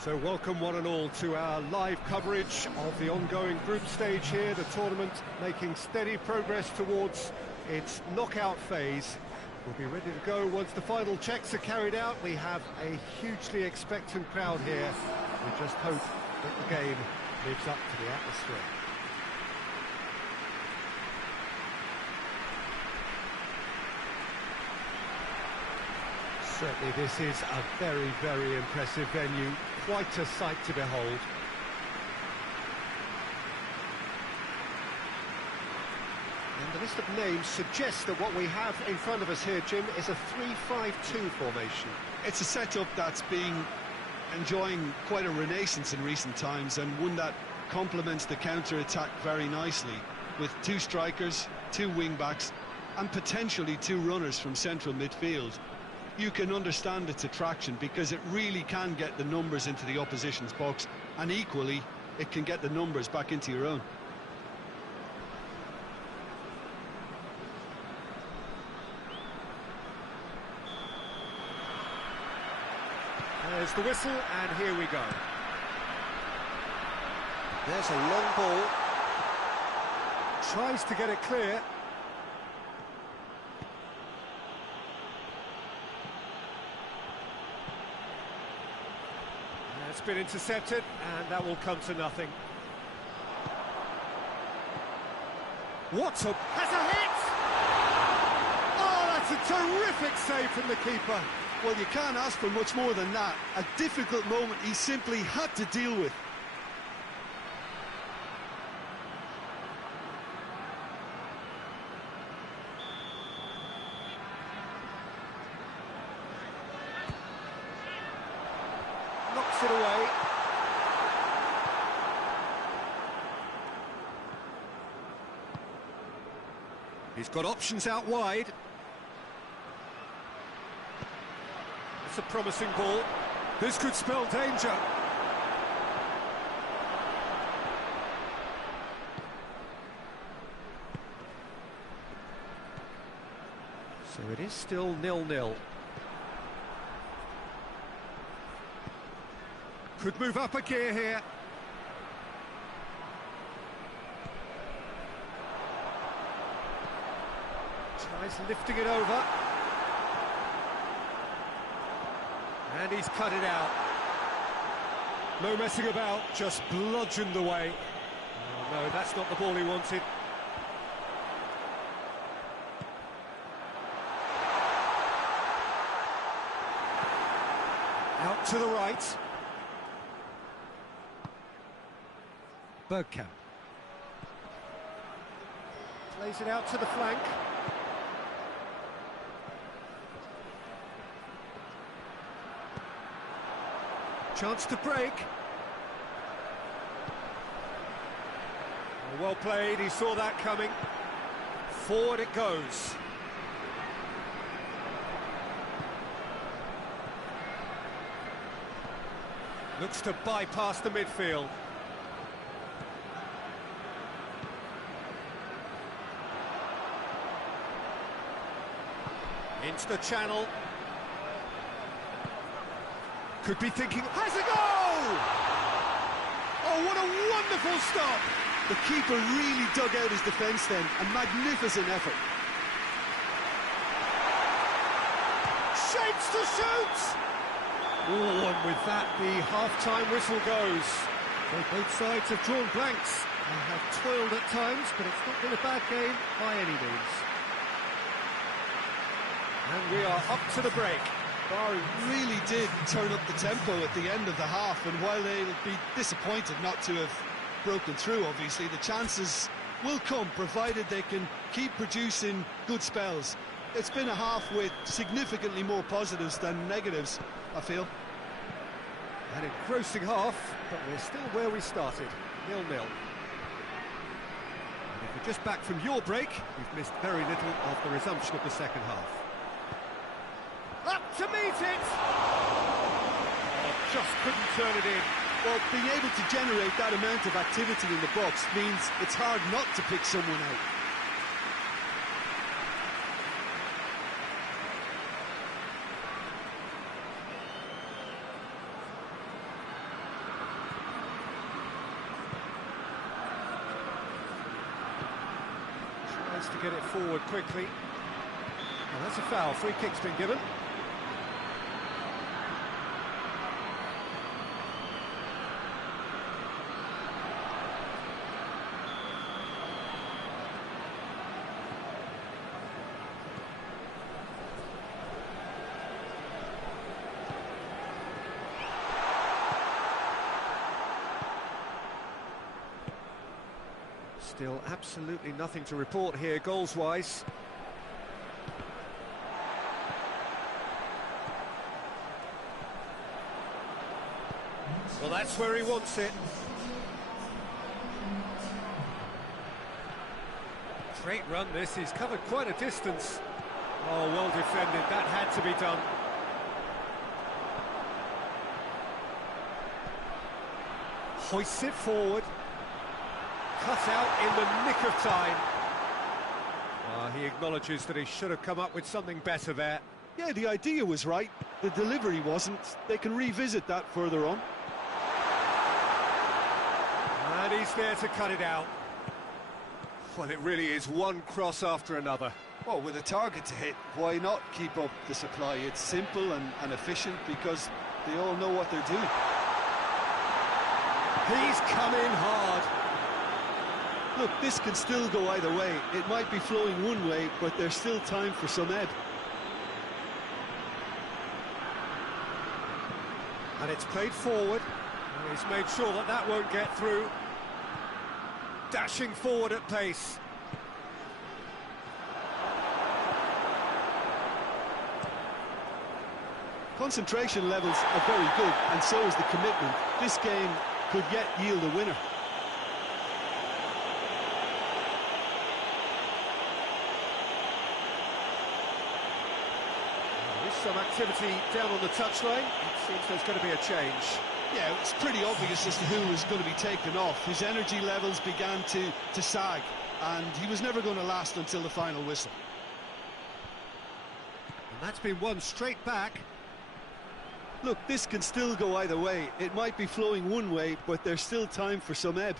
So welcome one and all to our live coverage of the ongoing group stage here, the tournament making steady progress towards its knockout phase. We'll be ready to go once the final checks are carried out. We have a hugely expectant crowd here. We just hope that the game lives up to the atmosphere. Certainly this is a very, very impressive venue. Quite a sight to behold. And the list of names suggests that what we have in front of us here, Jim, is a 3-5-2 formation. It's a setup that's been enjoying quite a renaissance in recent times, and one that complements the counter-attack very nicely, with two strikers, two wing-backs, and potentially two runners from central midfield. You can understand its attraction because it really can get the numbers into the opposition's box, and equally, it can get the numbers back into your own. There's the whistle, and here we go. There's a long ball. Tries to get it clear. It's been intercepted, and that will come to nothing. What a... has a hit! Oh, that's a terrific save from the keeper. Well, you can't ask for much more than that. A difficult moment he simply had to deal with. Knocks it away. He's got options out wide. It's a promising ball. This could spell danger. So it is still 0-0. Could move up a gear here. Tries lifting it over. And he's cut it out. No messing about, just bludgeoned away. Oh no, that's not the ball he wanted. Out to the right. Bergkamp. Plays it out to the flank. Chance to break. Oh, well played, he saw that coming. Forward it goes. Looks to bypass the midfield. Into the channel. Could be thinking, has a goal! Oh, what a wonderful stop! The keeper really dug out his defence then, a magnificent effort. Shapes to shoot! Oh, and with that, the half-time whistle goes. So both sides have drawn blanks. They have toiled at times, but it's not been a bad game by any means. And we are up to the break. BARI really did turn up the tempo at the end of the half, and while they'll be disappointed not to have broken through, obviously, the chances will come, provided they can keep producing good spells. It's been a half with significantly more positives than negatives, I feel. An engrossing half, but we're still where we started, 0-0. And if you're just back from your break, you've missed very little of the resumption of the second half. Up to meet it! Oh, just couldn't turn it in. Well, being able to generate that amount of activity in the box means it's hard not to pick someone out. Tries to get it forward quickly. Well, that's a foul. Free kick's been given. Still absolutely nothing to report here, goals-wise. Well, that's where he wants it. Great run this, he's covered quite a distance. Oh, well defended, that had to be done. Hoists it forward. Cut out in the nick of time. He acknowledges that he should have come up with something better there. Yeah, the idea was right, the delivery wasn't. They can revisit that further on. And he's there to cut it out. Well, it really is one cross after another. Well, with a target to hit, why not keep up the supply? It's simple and efficient because they all know what they're doing. He's come in hard. Look, this can still go either way. It might be flowing one way, but there's still time for some ebb. And it's played forward. And he's made sure that that won't get through. Dashing forward at pace. Concentration levels are very good, and so is the commitment. This game could yet yield a winner. Some activity down on the touchline. It seems there's going to be a change. Yeah, it's pretty obvious as to who was going to be taken off. His energy levels began to sag, and he was never going to last until the final whistle. And that's been won straight back. Look, this can still go either way. It might be flowing one way, but there's still time for some ebb.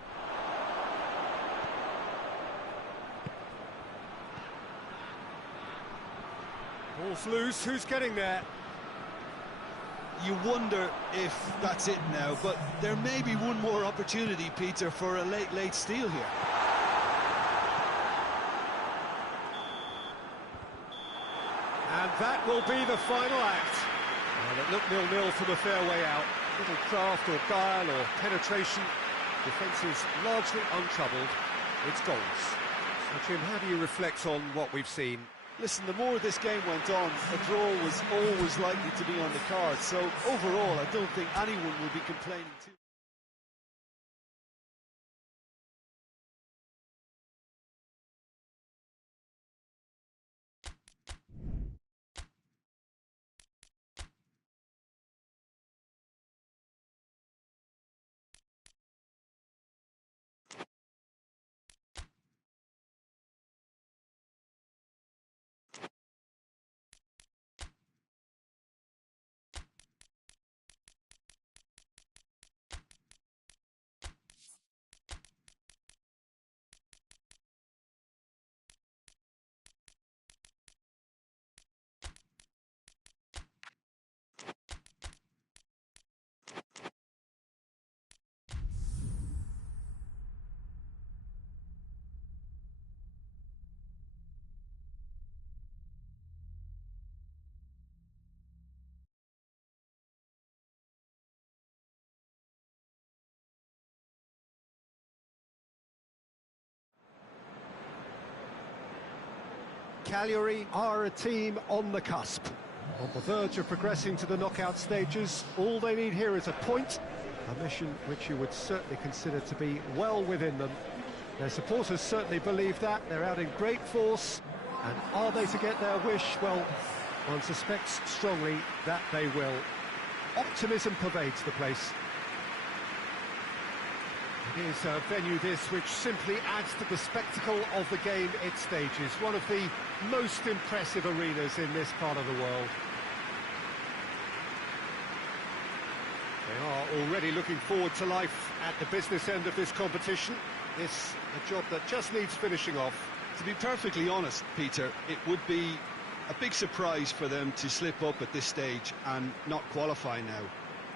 Ball's loose, who's getting there? You wonder if that's it now, but there may be one more opportunity, Peter, for a late steal here. And that will be the final act. Well, it looked 0-0 from a fair way out. Little craft or guile or penetration. Defence is largely untroubled. It's goals. So, Jim, how do you reflect on what we've seen? Listen, the more this game went on, a draw was always likely to be on the cards. So, overall, I don't think anyone will be complaining too. Cagliari are a team on the cusp, on the verge of progressing to the knockout stages. All they need here is a point, a mission which you would certainly consider to be well within them. Their supporters certainly believe that. They're out in great force, and are they to get their wish? Well, one suspects strongly that they will. Optimism pervades the place. It is a venue this which simply adds to the spectacle of the game it stages. One of the most impressive arenas in this part of the world. They are already looking forward to life at the business end of this competition. This a job that just needs finishing off. To be perfectly honest, Peter, it would be a big surprise for them to slip up at this stage and not qualify now.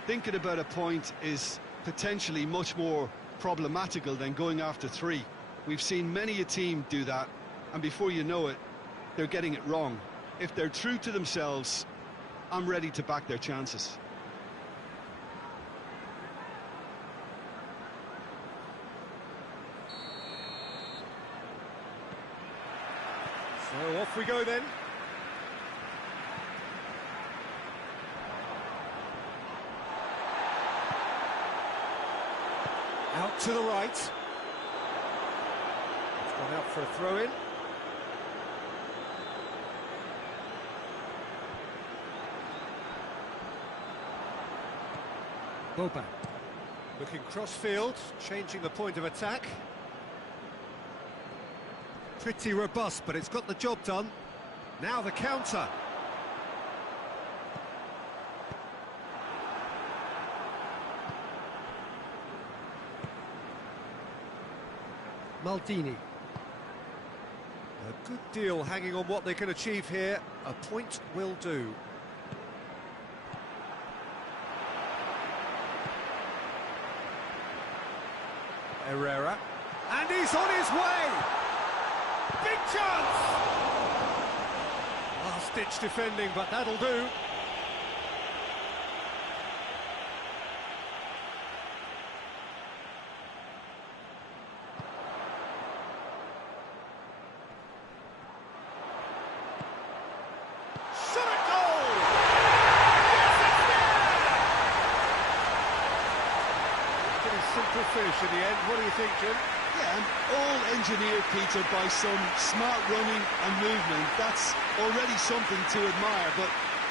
Thinking about a point is potentially much more problematical than going after 3. We've seen many a team do that, and before you know it, they're getting it wrong. If they're true to themselves, I'm ready to back their chances. So off we go then. Out to the right. It's gone out for a throw-in. Boban. Looking cross-field, changing the point of attack. Pretty robust, but it's got the job done. Now the counter. Maldini. A good deal hanging on what they can achieve here. A point will do. Herrera. And he's on his way! Big chance! Last-ditch defending, but that'll do. Shot at goal! Yes, it's there! Pretty simple finish in the end. What do you think, Jim? Yeah, and all engineered, Peter, by some smart running and movement. That's already something to admire, but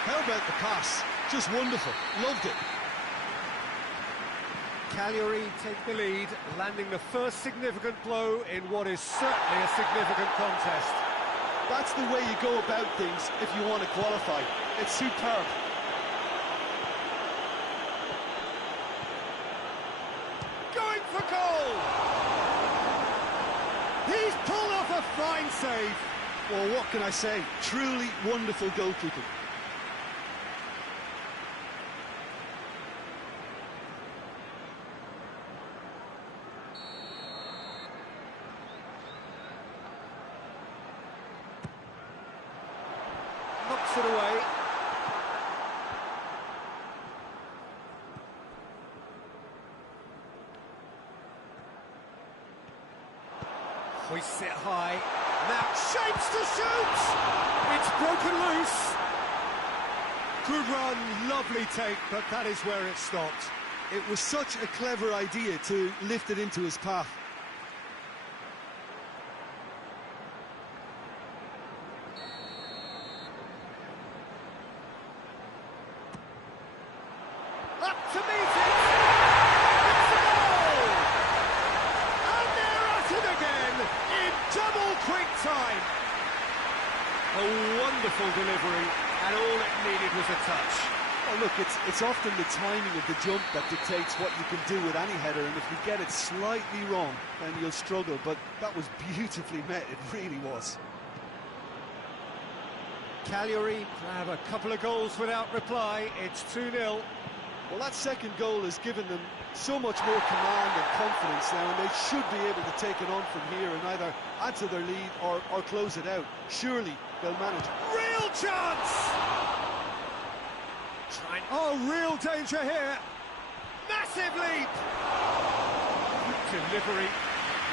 how about the pass? Just wonderful. Loved it. Cagliari take the lead, landing the first significant blow in what is certainly a significant contest. That's the way you go about things if you want to qualify. It's superb. Going for goal! He's pulled off a fine save. Well, what can I say? Truly wonderful goalkeeping. Knocks it away. Hoists it high. Now shapes to shoot! It's broken loose. Good run, lovely take, but that is where it stopped. It was such a clever idea to lift it into his path. Up to meet it! It's a goal! And they're at it again in double quick time. A wonderful delivery, and all it needed was a touch. Oh, look, it's often the timing of the jump that dictates what you can do with any header, and if you get it slightly wrong, then you'll struggle, but that was beautifully met, it really was. Cagliari have a couple of goals without reply. It's 2-0. Well, that second goal has given them so much more command and confidence now, and they should be able to take it on from here and either add to their lead or close it out. Surely they'll manage. Real chance! Oh, real danger here. Massive leap! Good delivery.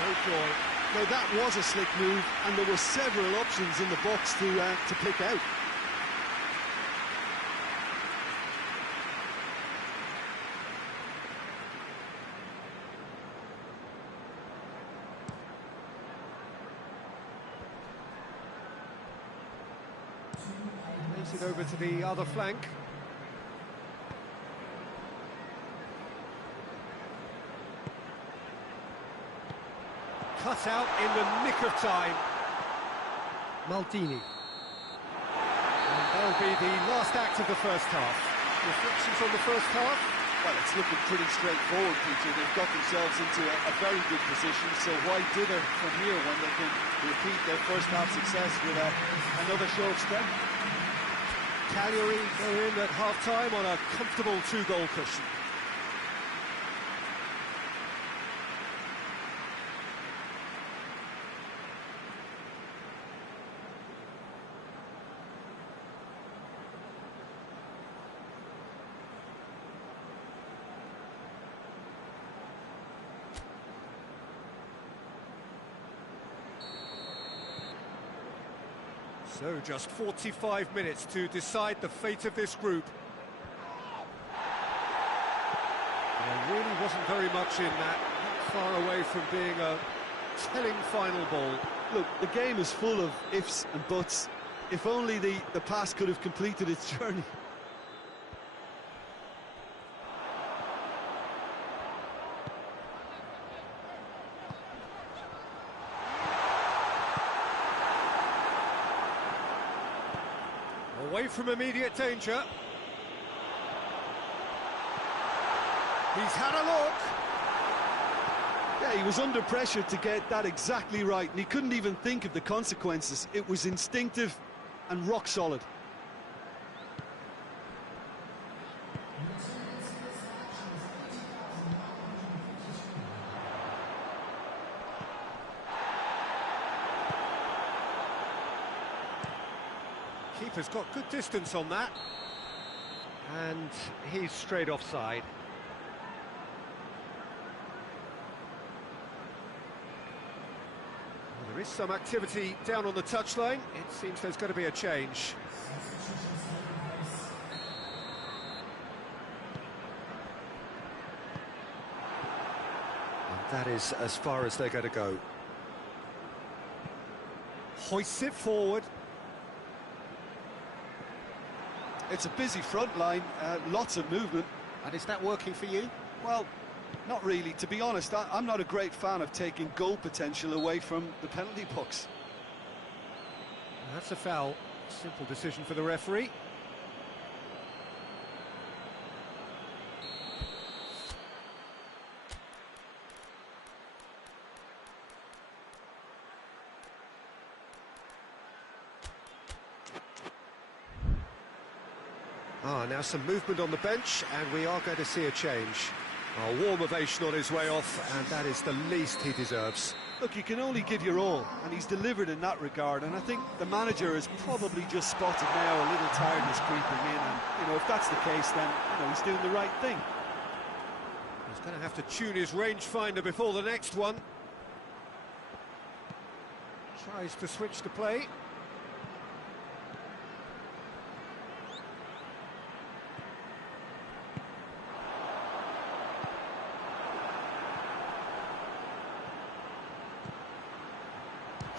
No joy. Now, that was a slick move, and there were several options in the box to pick out. Moves it over to the other flank. Cut out in the nick of time. Maldini. And that'll be the last act of the first half. Reflections on the first half? Well, it's looking pretty straightforward, Peter. They've got themselves into a very good position, so why dither from here when they can repeat their first half success with another show of strength? Cagliari go in at half-time on a comfortable 2-goal cushion. So just 45 minutes to decide the fate of this group. There really wasn't very much in that, not far away from being a telling final ball. Look, the game is full of ifs and buts. If only the pass could have completed its journey. Away from immediate danger. He's had a look. Yeah, he was under pressure to get that exactly right, and he couldn't even think of the consequences. It was instinctive and rock solid. Keeper's got good distance on that. And he's straight offside. Well, there is some activity down on the touchline. It seems there's going to be a change. And that is as far as they're going to go. Hoists it forward. It's a busy front line, lots of movement. And is that working for you? Well, not really. To be honest, I'm not a great fan of taking goal potential away from the penalty box. That's a foul. Simple decision for the referee. Now some movement on the bench, and we are going to see a change. A warm ovation on his way off, and that is the least he deserves. Look, you can only give your all, and he's delivered in that regard, and I think the manager has probably just spotted now a little tiredness creeping in, and, if that's the case, then, he's doing the right thing. He's going to have to tune his rangefinder before the next one. Tries to switch the play.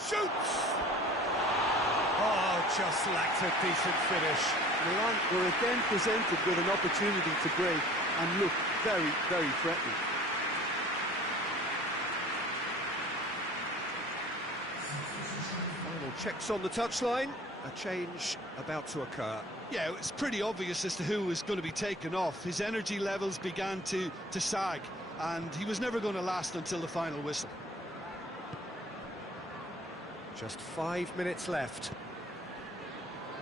Shoots! Oh, just lacked a decent finish. Milan were again presented with an opportunity to break and look very, very threatening. Final checks on the touchline. A change about to occur. Yeah, it's pretty obvious as to who was going to be taken off. His energy levels began to sag, and he was never going to last until the final whistle. Just 5 minutes left.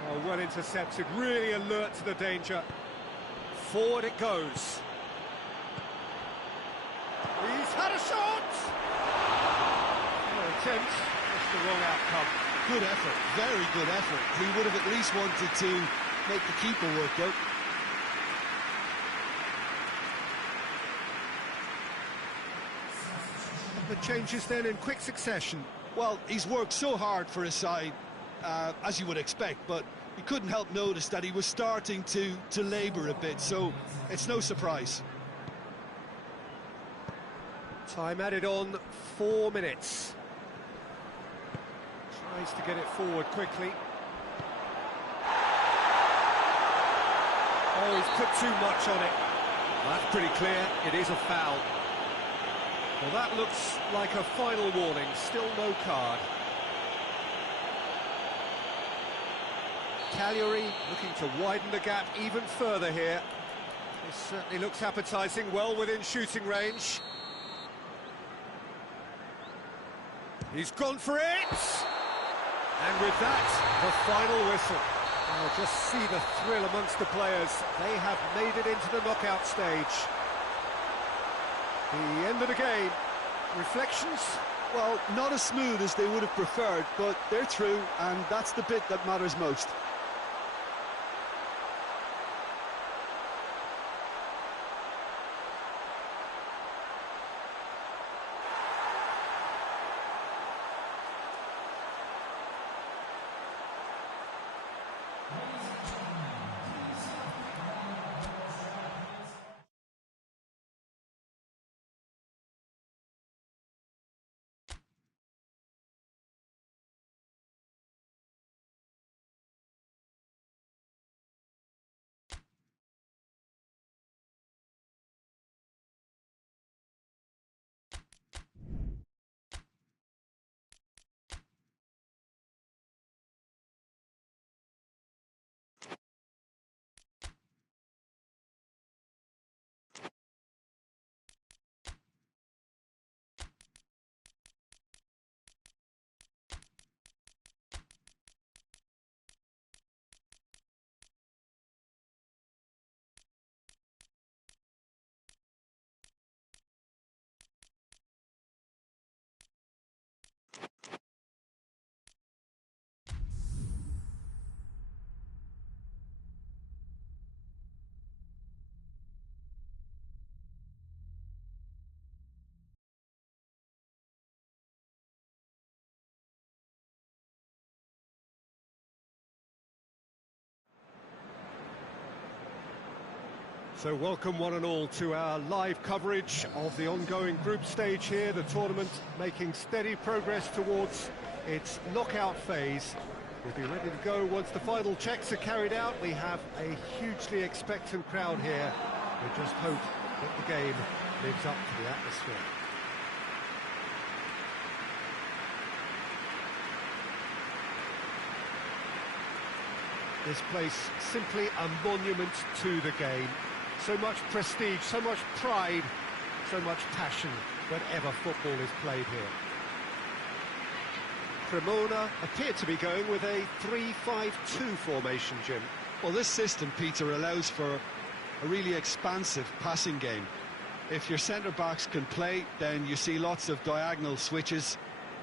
Oh, well intercepted, really alert to the danger. Forward it goes. He's had a shot! No attempt, just the wrong outcome. Good effort, very good effort. He would have at least wanted to make the keeper work out. The changes then in quick succession. Well, he's worked so hard for his side, as you would expect, but you couldn't help notice that he was starting to labour a bit, so it's no surprise. Time added on, 4 minutes. Tries to get it forward quickly. Oh, he's put too much on it. Well, that's pretty clear, it is a foul. Well, that looks like a final warning, still no card. Cagliari looking to widen the gap even further here. This certainly looks appetising, well within shooting range. He's gone for it! And with that, the final whistle. I'll just see the thrill amongst the players. They have made it into the knockout stage. The end of the game. Reflections? Well, not as smooth as they would have preferred, but they're through, and that's the bit that matters most. So welcome one and all to our live coverage of the ongoing group stage here, the tournament making steady progress towards its knockout phase. We'll be ready to go once the final checks are carried out. We have a hugely expectant crowd here. We just hope that the game lives up to the atmosphere. This place simply a monument to the game. So much prestige, so much pride, so much passion whenever football is played here. Cremona appear to be going with a 3-5-2 formation, Jim. Well, this system, Peter, allows for a really expansive passing game. If your centre-backs can play, then you see lots of diagonal switches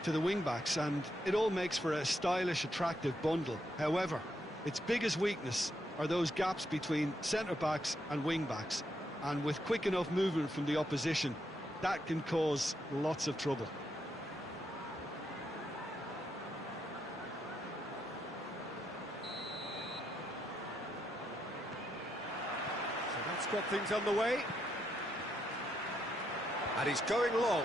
to the wing-backs, and it all makes for a stylish, attractive bundle. However, its biggest weakness are those gaps between centre-backs and wing-backs, and with quick enough movement from the opposition, that can cause lots of trouble. So that's got things underway. And he's going long.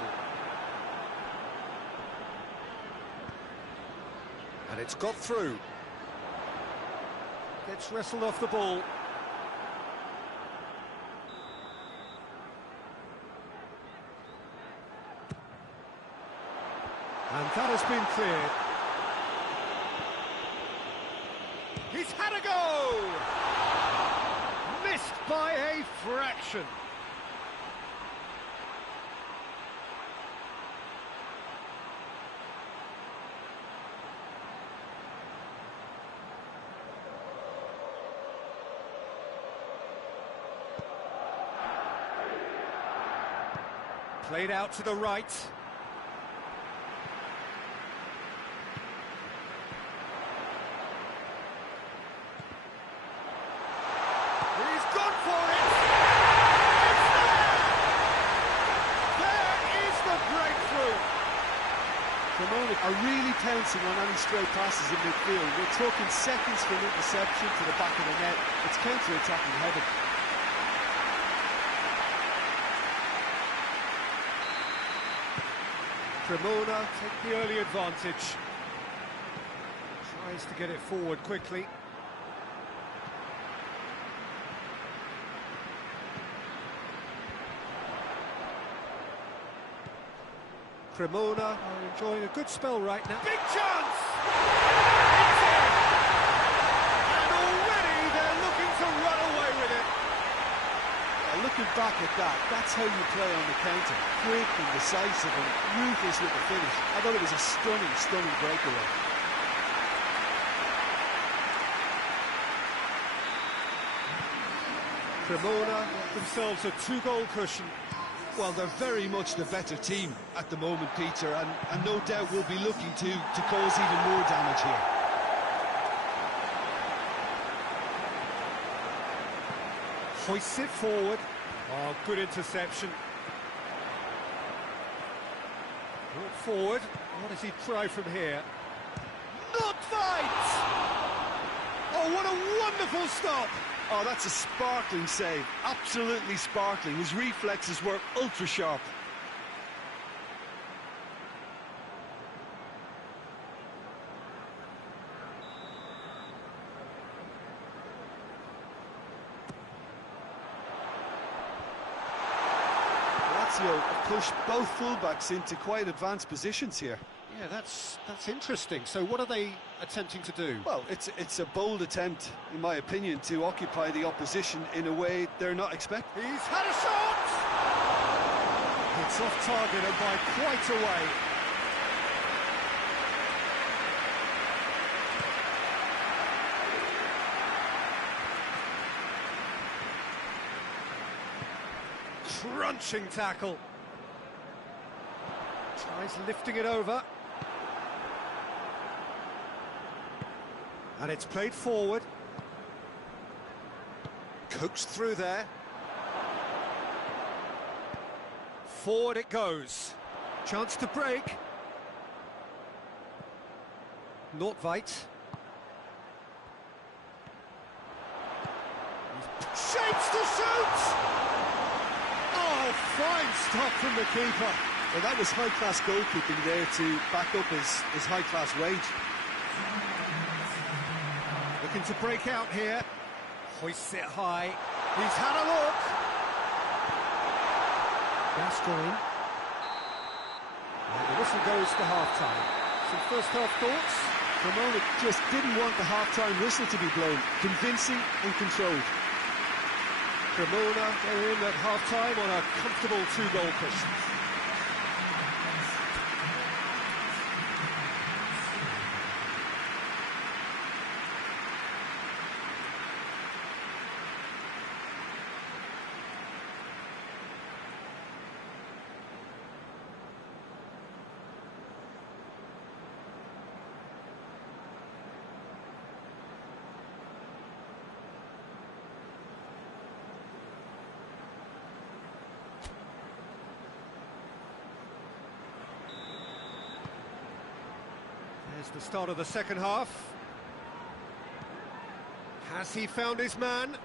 And it's got through. Gets wrestled off the ball. And that has been cleared. He's had a go! Missed by a fraction. Played out to the right. He's gone for it! It's there! There is the breakthrough! Cremona are really pouncing on any stray passes in midfield. We're talking seconds from interception to the back of the net. It's counter-attacking heaven. Cremona take the early advantage. Tries to get it forward quickly. Cremona are enjoying a good spell right now. Big chance! It's in! And already they're looking to run away with it. looking back at that, that's how you play on the counter. Quick and decisive and ruthless with the finish. I thought it was a stunning, stunning breakaway. Cremona themselves a 2-goal cushion. Well, they're very much the better team at the moment, Peter, and no doubt will be looking to cause even more damage here. Hoists it forward. Oh, good interception. Brought forward. What does he try from here? Not fight! Oh, what a wonderful stop! Oh, that's a sparkling save. Absolutely sparkling. His reflexes were ultra sharp. Lazio pushed both fullbacks into quite advanced positions here. Yeah, that's interesting. So what are they attempting to do? Well, it's a bold attempt, in my opinion, to occupy the opposition in a way they're not expecting. He's had a shot! It's off target and by quite a way. Crunching tackle. Tries lifting it over. And it's played forward. Coaxed through there. Forward it goes. Chance to break. Nordtveit. Shapes to shoot! Oh, fine stop from the keeper. Well, that was high-class goalkeeping there to back up his high-class wage. Looking to break out here. Hoists it high. He's had a look. Gascoigne. And the whistle goes to half-time. Some first-half thoughts? Cremona just didn't want the half-time whistle to be blown. Convincing and controlled. Cremona go in at half-time on a comfortable 2-goal cushion. There's the start of the second half. Has he found his man?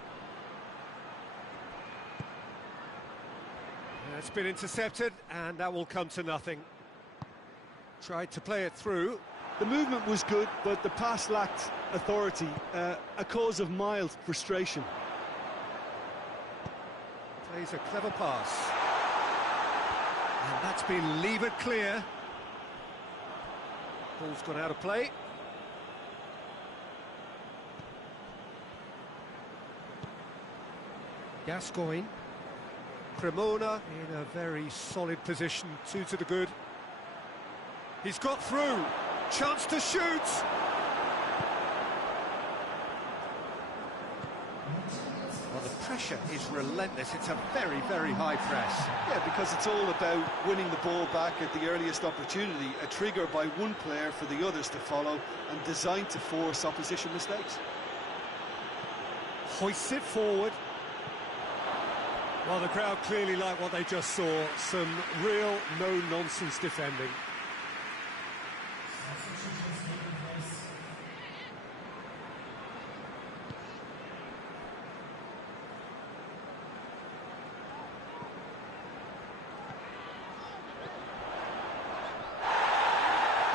It's been intercepted, and that will come to nothing. Tried to play it through. The movement was good, but the pass lacked authority, a cause of mild frustration. Plays a clever pass. And that's been levered clear. Ball's gone out of play. Gascoigne. Cremona in a very solid position, 2 to the good. He's got through. Chance to shoot. Well, the pressure is relentless. It's a very, very high press. Yeah, because it's all about winning the ball back at the earliest opportunity, a trigger by one player for the others to follow, and designed to force opposition mistakes. Hoists it forward. Well, the crowd clearly like what they just saw. Some real no-nonsense defending.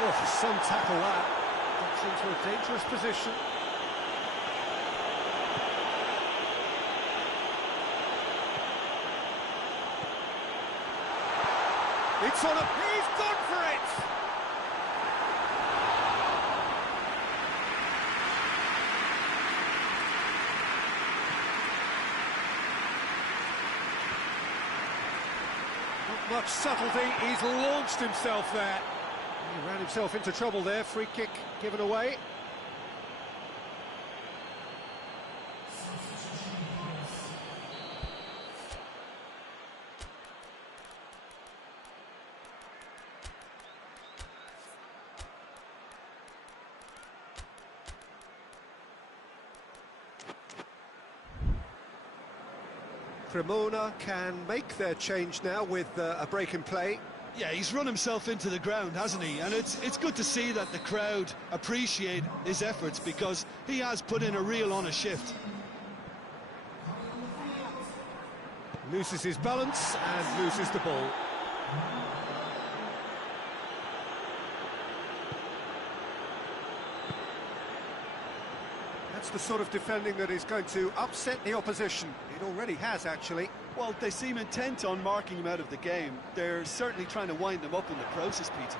Oh, some tackle that. Gets into a dangerous position. It's on a... He's gone for it! much subtlety, he's launched himself there. He ran himself into trouble there, free kick given away. Cremona can make their change now with a break in play. Yeah, he's run himself into the ground, hasn't he? And it's good to see that the crowd appreciate his efforts, because he has put in a real honest shift. Loses his balance and loses the ball. That's the sort of defending that is going to upset the opposition. It already has, actually. Well, they seem intent on marking him out of the game. They're certainly trying to wind him up in the process, Peter.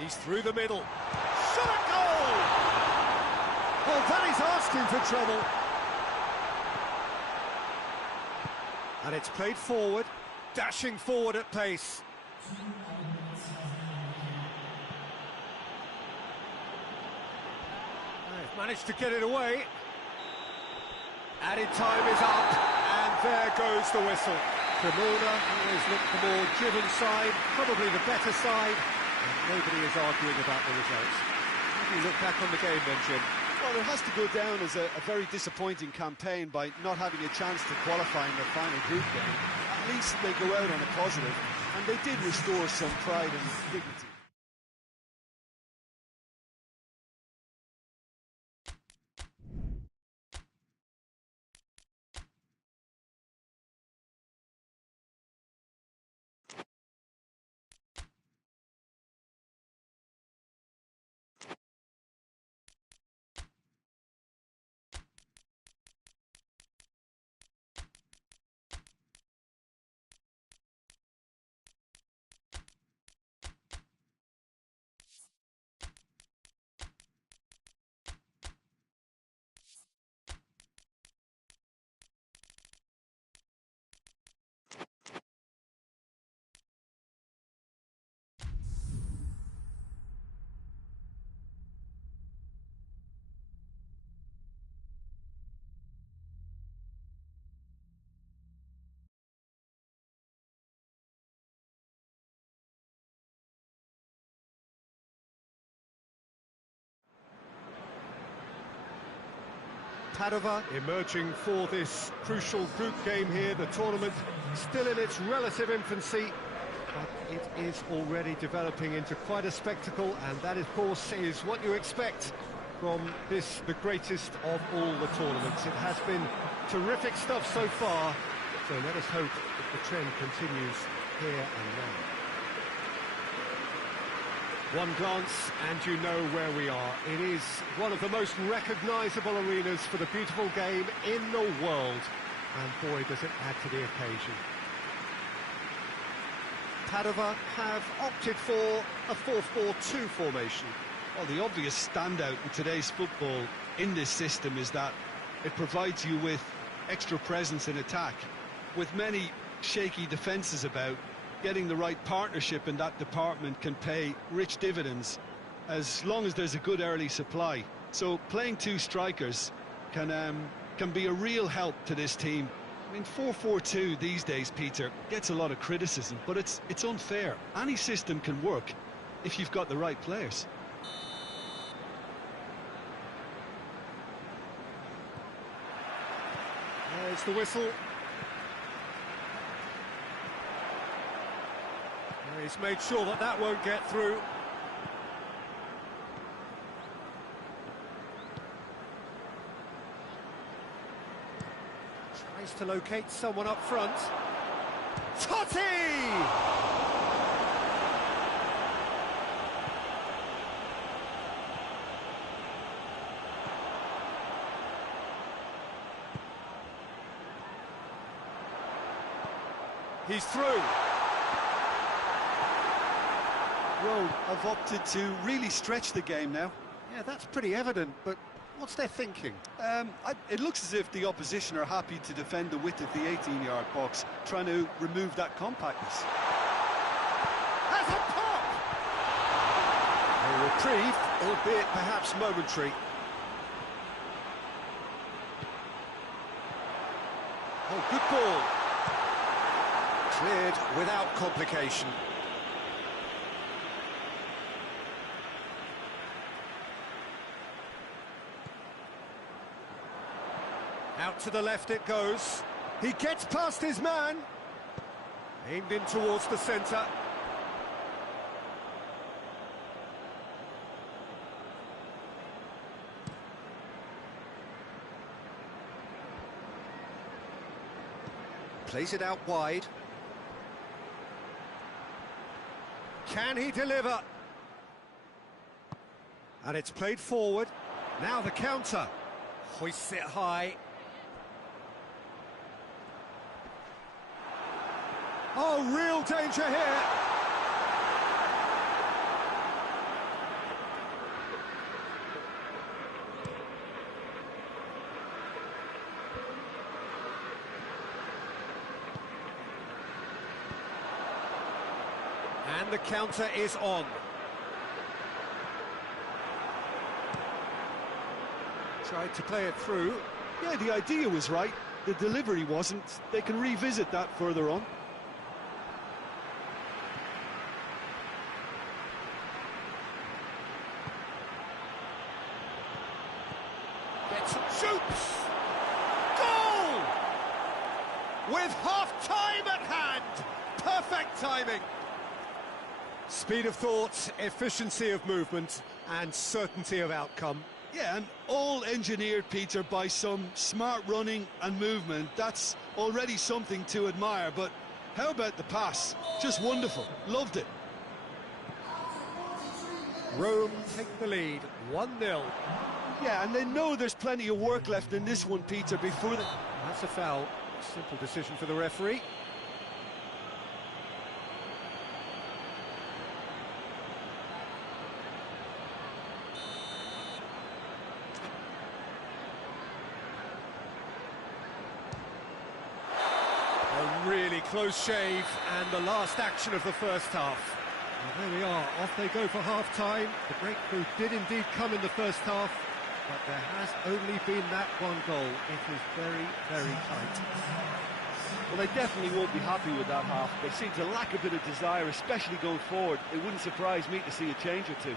He's through the middle. Shot at goal! Well, that is asking for trouble. And it's played forward, dashing forward at pace. They've managed to get it away. Added time is up, and there goes the whistle. Cremona always looked the more driven side, probably the better side, and nobody is arguing about the results. How do you look back on the game then, Jim? Well, it has to go down as a very disappointing campaign by not having a chance to qualify in the final group game. At least they go out on a positive, and they did restore some pride and dignity. Padova emerging for this crucial group game here. The tournament still in its relative infancy, but it is already developing into quite a spectacle, and that, of course, is what you expect from this, the greatest of all the tournaments. It has been terrific stuff so far, so let us hope that the trend continues here and now. One glance and you know where we are. It is one of the most recognisable arenas for the beautiful game in the world. And boy, does it add to the occasion. Padova have opted for a 4-4-2 formation. Well, the obvious standout in today's football in this system is that it provides you with extra presence in attack. With many shaky defences about, getting the right partnership in that department can pay rich dividends as long as there's a good early supply. So playing two strikers can be a real help to this team. I mean, 4-4-2 these days, Peter, gets a lot of criticism, but it's unfair. Any system can work if you've got the right players. There's the whistle. He's made sure that that won't get through. Tries to locate someone up front. Totti! He's through. Rome have opted to really stretch the game now. Yeah, that's pretty evident, but What's their thinking? It looks as if the opposition are happy to defend the width of the 18-yard box, trying to remove that compactness. Has a pop! A reprieve, albeit perhaps momentary. Oh, good ball. Cleared without complication. Out to the left it goes. He gets past his man. Aimed in towards the centre. Plays it out wide. Can he deliver? And it's played forward. Now the counter. Hoists it high. Oh, real danger here. And the counter is on. Tried to play it through. Yeah, the idea was right. The delivery wasn't. They can revisit that further on. Shoots! Goal! With half-time at hand! Perfect timing! Speed of thought, efficiency of movement, and certainty of outcome. Yeah, and all engineered, Peter, by some smart running and movement. That's already something to admire, but how about the pass? Just wonderful. Loved it. Rome take the lead, 1-0. Yeah, and they know there's plenty of work left in this one, Peter, before they... That's a foul. Simple decision for the referee. A really close shave, and the last action of the first half. And there we are, off they go for half-time. The breakthrough did indeed come in the first half, but there has only been that one goal. It is very, very tight. Well, they definitely won't be happy with that half. They seem to lack a bit of desire, especially going forward. It wouldn't surprise me to see a change or two.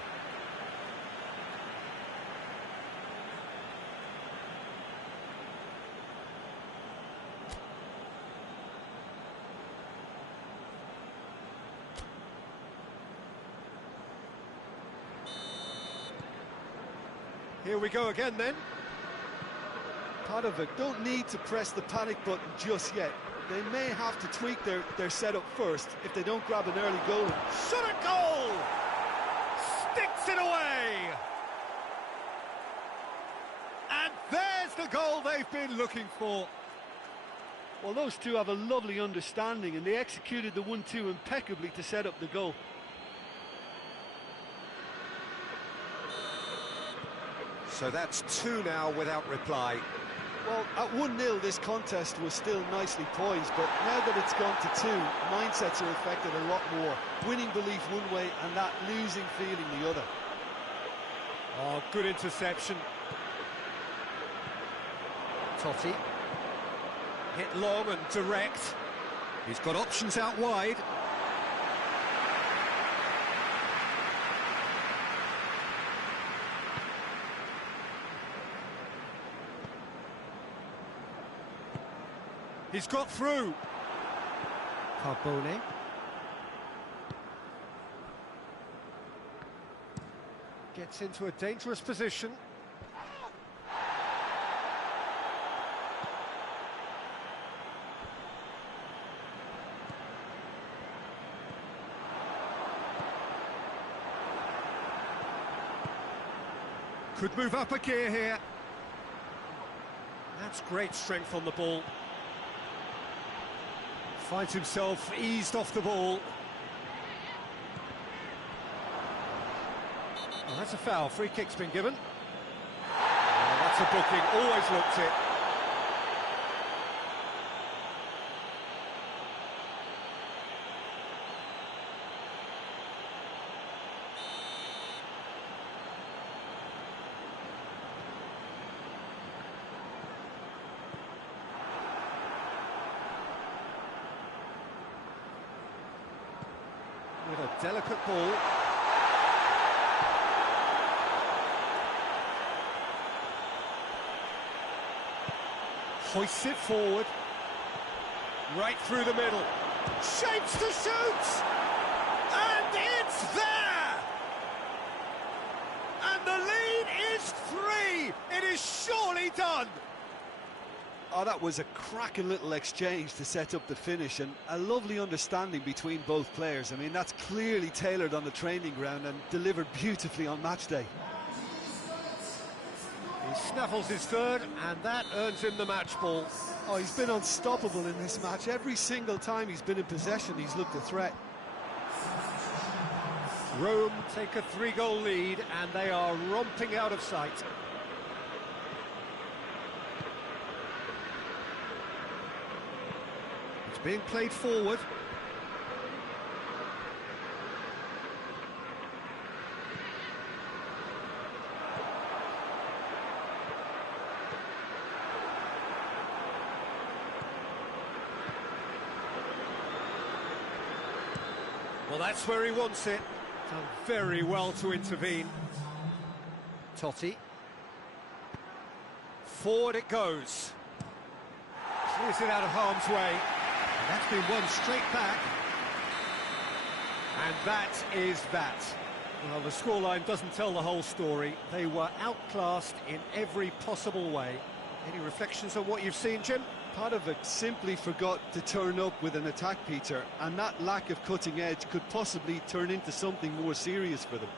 Here we go again then. PADOVA don't need to press the panic button just yet. They may have to tweak their setup first if they don't grab an early goal. Shot a goal! Sticks it away! And there's the goal they've been looking for. Well, those two have a lovely understanding, and they executed the 1-2 impeccably to set up the goal. So that's 2 now without reply. Well, at 1-0, this contest was still nicely poised, but now that it's gone to 2, mindsets are affected a lot more. Winning belief one way and that losing feeling the other. Oh, good interception. Totti. Hit long and direct. He's got options out wide. He's got through. Carbone. Gets into a dangerous position. Could move up a gear here. That's great strength on the ball. Finds himself eased off the ball. Oh, that's a foul. Free kick's been given. Oh, That's a booking, always looked it. With a delicate ball. Hoists it forward. Right through the middle. Shapes to shoot! And it's there! And the lead is 3! It is surely done! Oh, that was a cracking little exchange to set up the finish, and a lovely understanding between both players. I mean, that's clearly tailored on the training ground and delivered beautifully on match day. He snaffles his third, and that earns him the match ball. Oh, he's been unstoppable in this match. Every single time he's been in possession, he's looked a threat. Rome take a 3-goal lead, and they are romping out of sight. It's being played forward. Well, that's where he wants it. Done very well to intervene. Totti. Forward it goes. Clears it out of harm's way. And that's been won straight back. And that is that. Well, the scoreline doesn't tell the whole story. They were outclassed in every possible way. Any reflections on what you've seen, Jim? PADOVA simply forgot to turn up with an attack, Peter, and that lack of cutting edge could possibly turn into something more serious for them.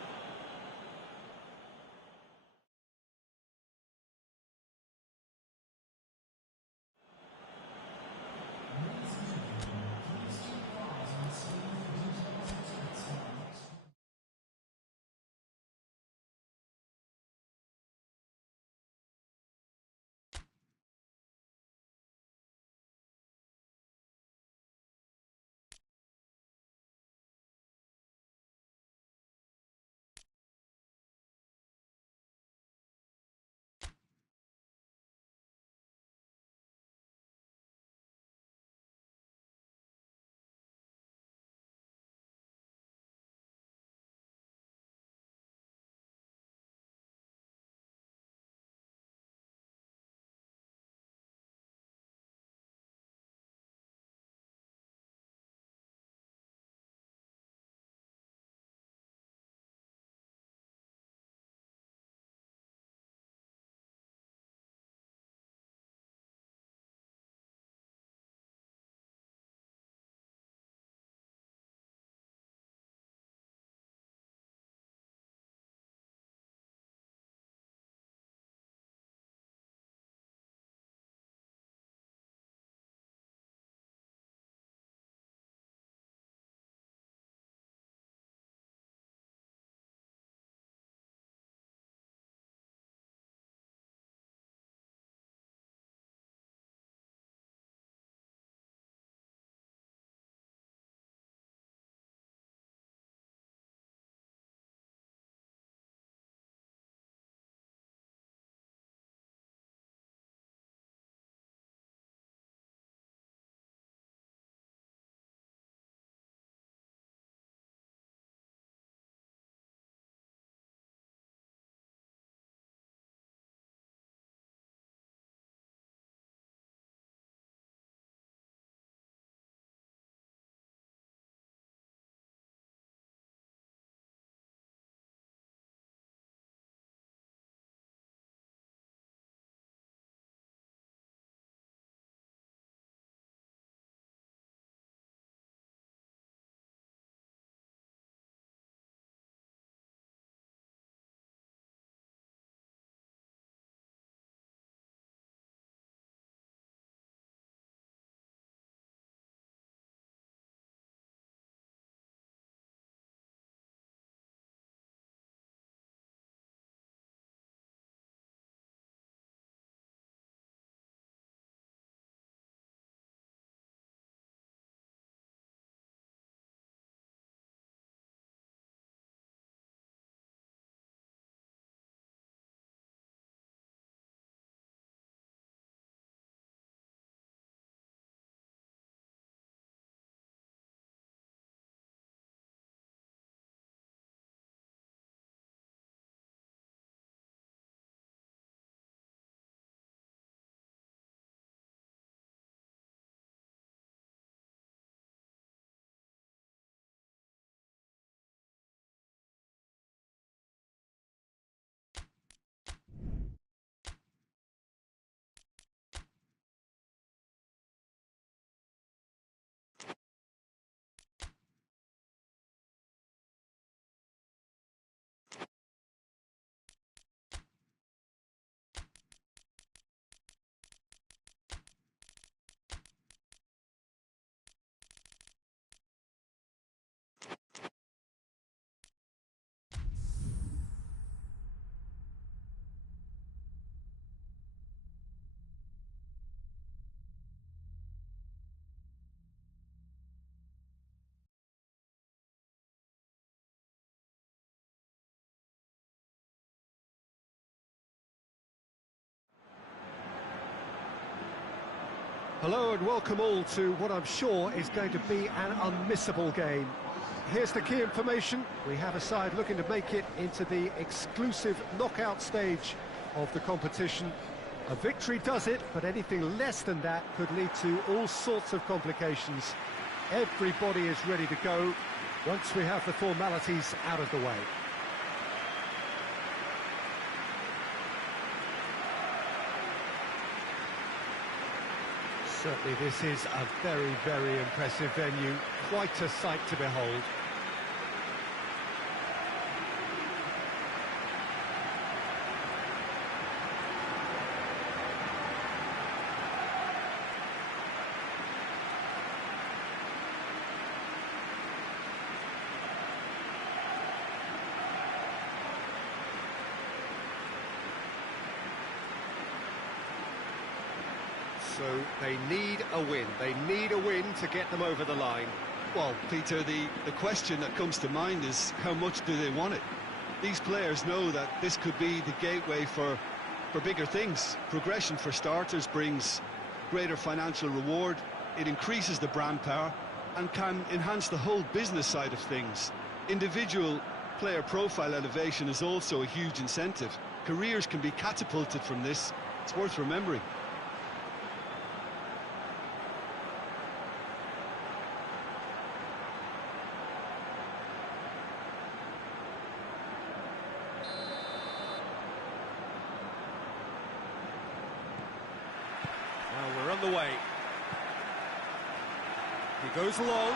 Hello and welcome all to what I'm sure is going to be an unmissable game. Here's the key information. We have a side looking to make it into the exclusive knockout stage of the competition. A victory does it, but anything less than that could lead to all sorts of complications. Everybody is ready to go once we have the formalities out of the way. Certainly this is a very, very impressive venue. Quite a sight to behold. So they need a win. They need a win to get them over the line. Well, Peter, the question that comes to mind is how much do they want it? These players know that this could be the gateway for bigger things. Progression, for starters, brings greater financial reward. It increases the brand power and can enhance the whole business side of things. Individual player profile elevation is also a huge incentive. Careers can be catapulted from this. It's worth remembering. We're on the way. He goes long.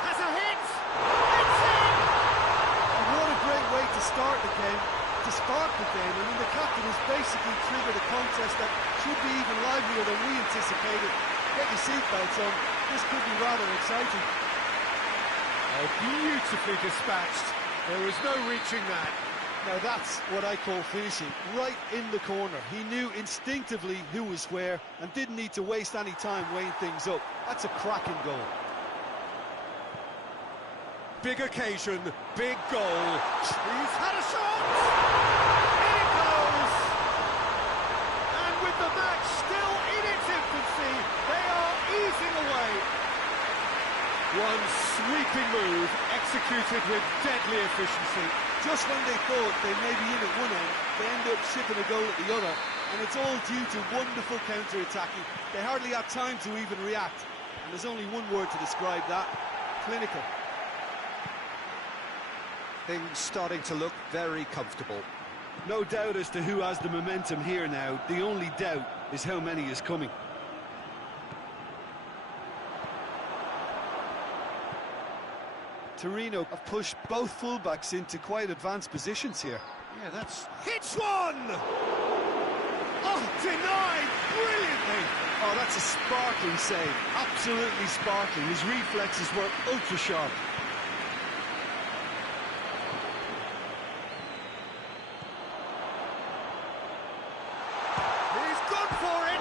Has a hit! It's in! And what a great way to start the game, to spark the game. I mean, the captain has basically triggered a contest that should be even livelier than we anticipated. Get your seatbelts on. This could be rather exciting. Oh, beautifully dispatched. There was no reaching that. Now that's what I call finishing, right in the corner. He knew instinctively who was where and didn't need to waste any time weighing things up. That's a cracking goal. Big occasion, big goal. He's had a shot! In it goes! And with the match still in its infancy, they are easing away. One sweeping move, executed with deadly efficiency. Just when they thought they may be in at one end, they end up shipping a goal at the other, and it's all due to wonderful counter-attacking. They hardly had time to even react, and there's only one word to describe that: clinical. Things starting to look very comfortable. No doubt as to who has the momentum here now. The only doubt is how many is coming. Torino have pushed both fullbacks into quite advanced positions here. Yeah, that's... Hits one! Oh, denied brilliantly! Oh, that's a sparkling save. Absolutely sparkling. His reflexes were ultra sharp. He's gone for it!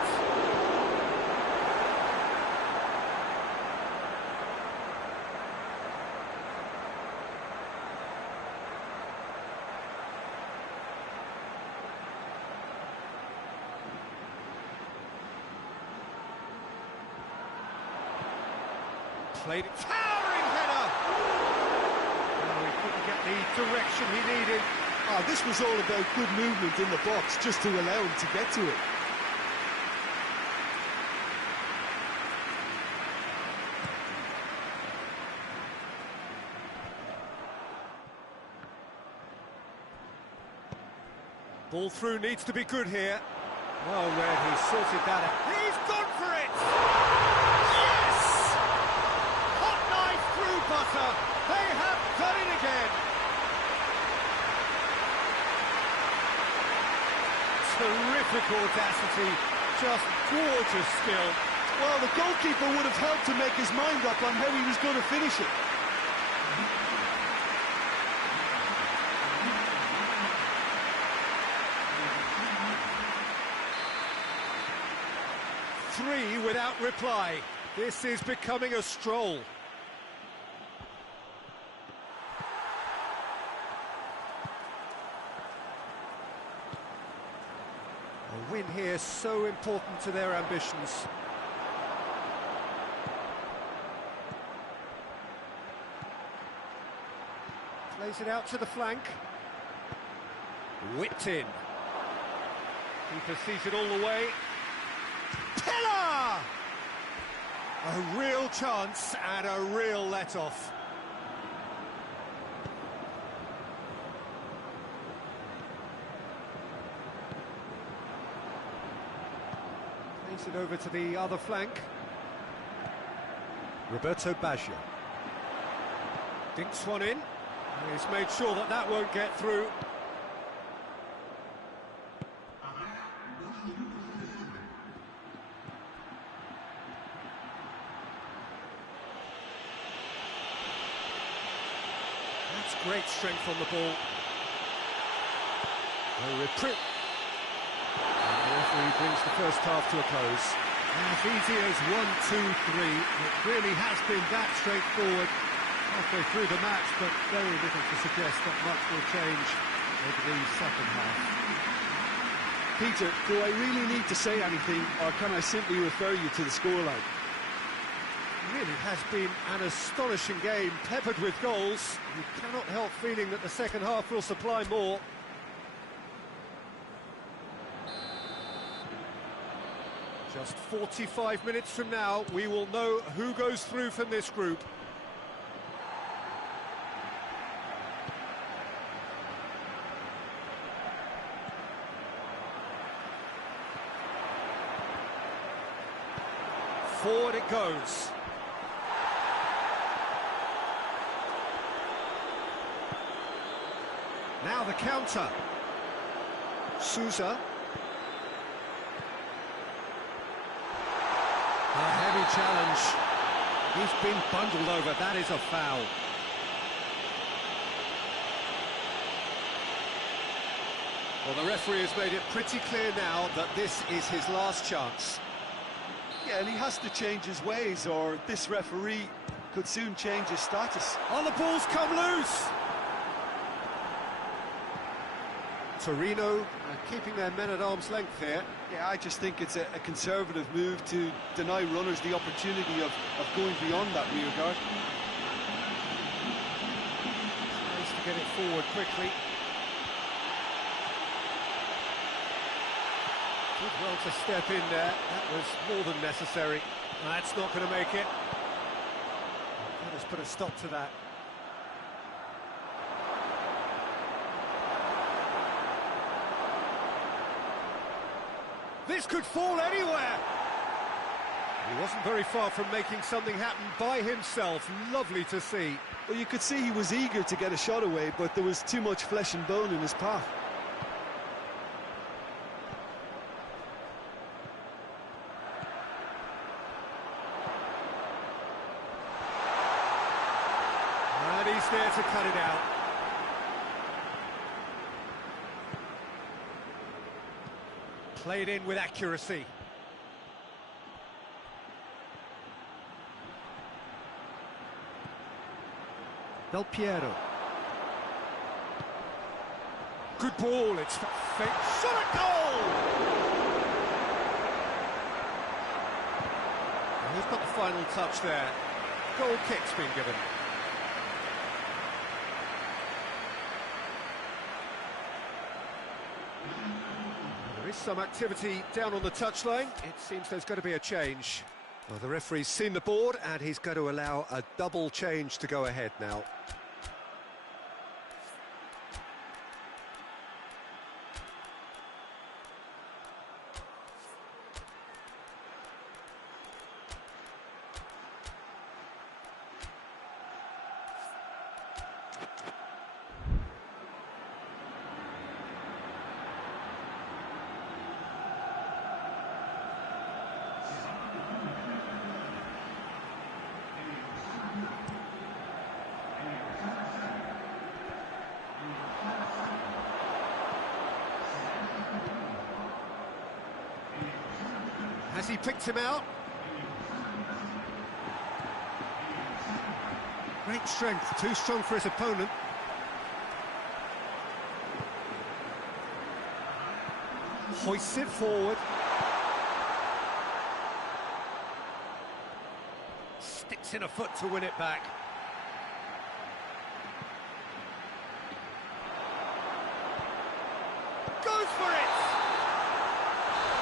Played it. Towering header! Oh, he couldn't get the direction he needed. Oh, this was all about good movement in the box, just to allow him to get to it. Ball through needs to be good here. Well read, he sorted that out. He's gone for it! Yes! Hot knife through butter. They have done it again. Terrific audacity, just gorgeous skill. Well, the goalkeeper would have helped to make his mind up on how he was going to finish it. Three without reply. This is becoming a stroll. win here so important to their ambitions. Plays it out to the flank. Whipped in. Keeper sees it all the way. Pillar! A real chance and a real let-off. Plays it over to the other flank. Roberto Baggio. Dinks one in. He's made sure that that won't get through. That's great strength on the ball. And the referee brings the first half to a close. As easy as 1, 2, 3. It really has been that straightforward halfway through the match, but very little to suggest that much will change over the second half. Peter, do I really need to say anything, or can I simply refer you to the scoreline? It really has been an astonishing game, peppered with goals. You cannot help feeling that the second half will supply more. Just 45 minutes from now, we will know who goes through from this group. Forward it goes. Now the counter. Sousa. A heavy challenge. He's been bundled over. That is a foul. Well, the referee has made it pretty clear now that this is his last chance. Yeah, and he has to change his ways, or this referee could soon change his status. Oh, the ball's come loose! Torino keeping their men at arm's length here. Yeah, I just think it's a conservative move to deny runners the opportunity of going beyond that rear guard. Nice to get it forward quickly. Did well to step in there. That was more than necessary. That's not going to make it. Let us put a stop to that. This could fall anywhere! He wasn't very far from making something happen by himself. Lovely to see. Well, you could see he was eager to get a shot away, but there was too much flesh and bone in his path. And he's there to cut it out. Played in with accuracy. Del Piero. Good ball, it's fake. Shot at goal! And who's got the final touch there? Goal kick's been given. There is some activity down on the touchline. It seems there's going to be a change. Well, the referee's seen the board and he's going to allow a double change to go ahead now. Has he picked him out? Great strength, too strong for his opponent. Hoists it forward. Sticks in a foot to win it back. Goes for it!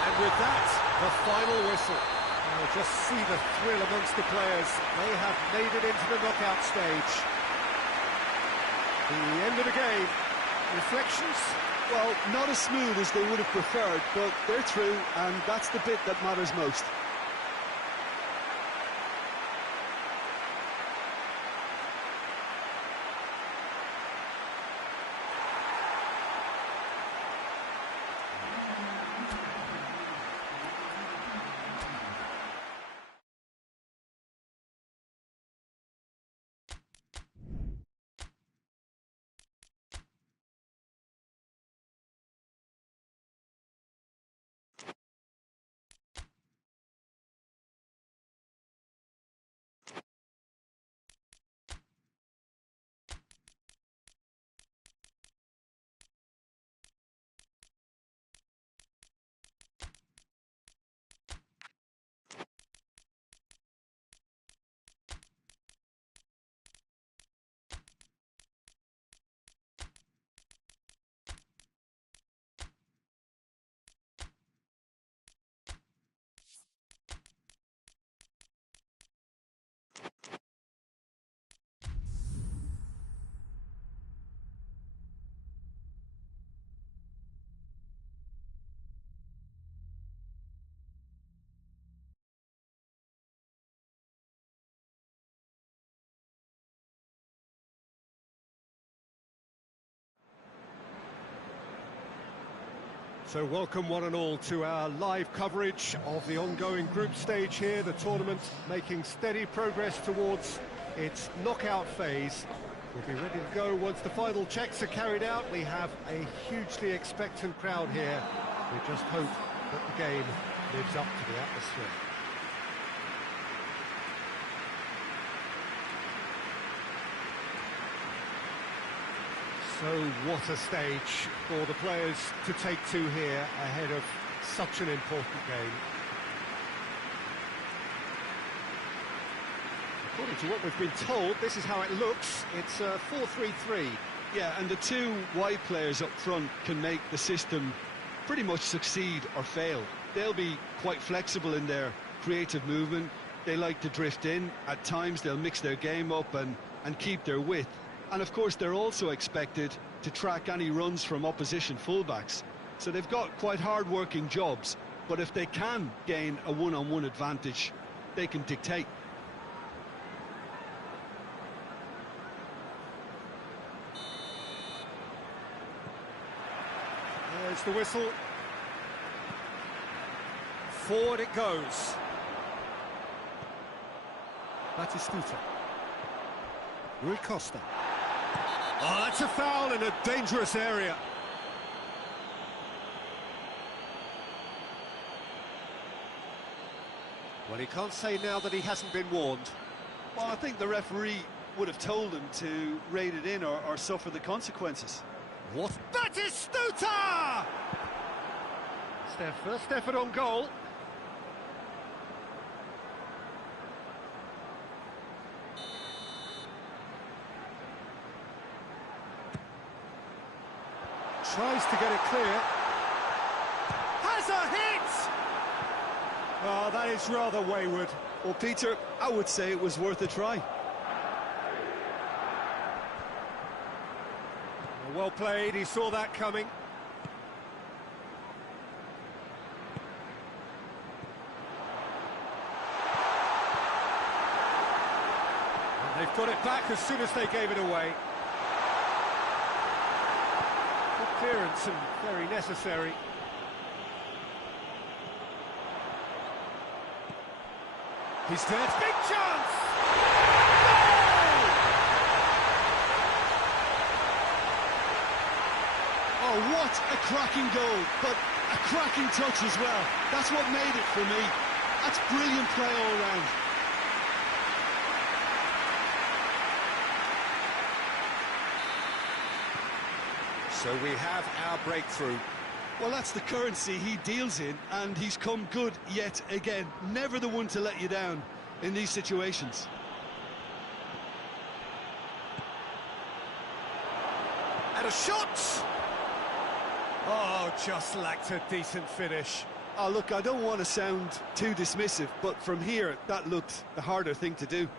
And with that, the final whistle. Just see the thrill amongst the players. They have made it into the knockout stage. The end of the game. Reflections? Well, not as smooth as they would have preferred, but they're through, and that's the bit that matters most. So welcome one and all to our live coverage of the ongoing group stage here, the tournament making steady progress towards its knockout phase. We'll be ready to go once the final checks are carried out. We have a hugely expectant crowd here. We just hope that the game lives up to the atmosphere. So what a stage for the players to take to here ahead of such an important game. According to what we've been told, this is how it looks. It's 4-3-3. Yeah, and the two wide players up front can make the system pretty much succeed or fail. They'll be quite flexible in their creative movement. They like to drift in. At times they'll mix their game up and keep their width. And of course they're also expected to track any runs from opposition fullbacks. So they've got quite hard-working jobs, but if they can gain a one-on-one advantage, they can dictate. There's the whistle. Forward it goes. Batistuta. Rui Costa. Oh, that's a foul in a dangerous area. Well, he can't say now that he hasn't been warned. Well, I think the referee would have told him to rate it in or suffer the consequences. What? Batistuta! It's their first effort on goal. Tries to get it clear. Has a hit! Oh, that is rather wayward. Well, Peter, I would say it was worth a try. Well played, he saw that coming. And they've got it back as soon as they gave it away. Good clearance and very necessary. He's there. Big chance! Oh, what a cracking goal, but a cracking touch as well. That's what made it for me. That's brilliant play all round. So we have our breakthrough. Well, that's the currency he deals in, and he's come good yet again. Never the one to let you down in these situations. And a shot! Oh, just lacked a decent finish. Oh, look, I don't want to sound too dismissive, but from here, that looked the harder thing to do.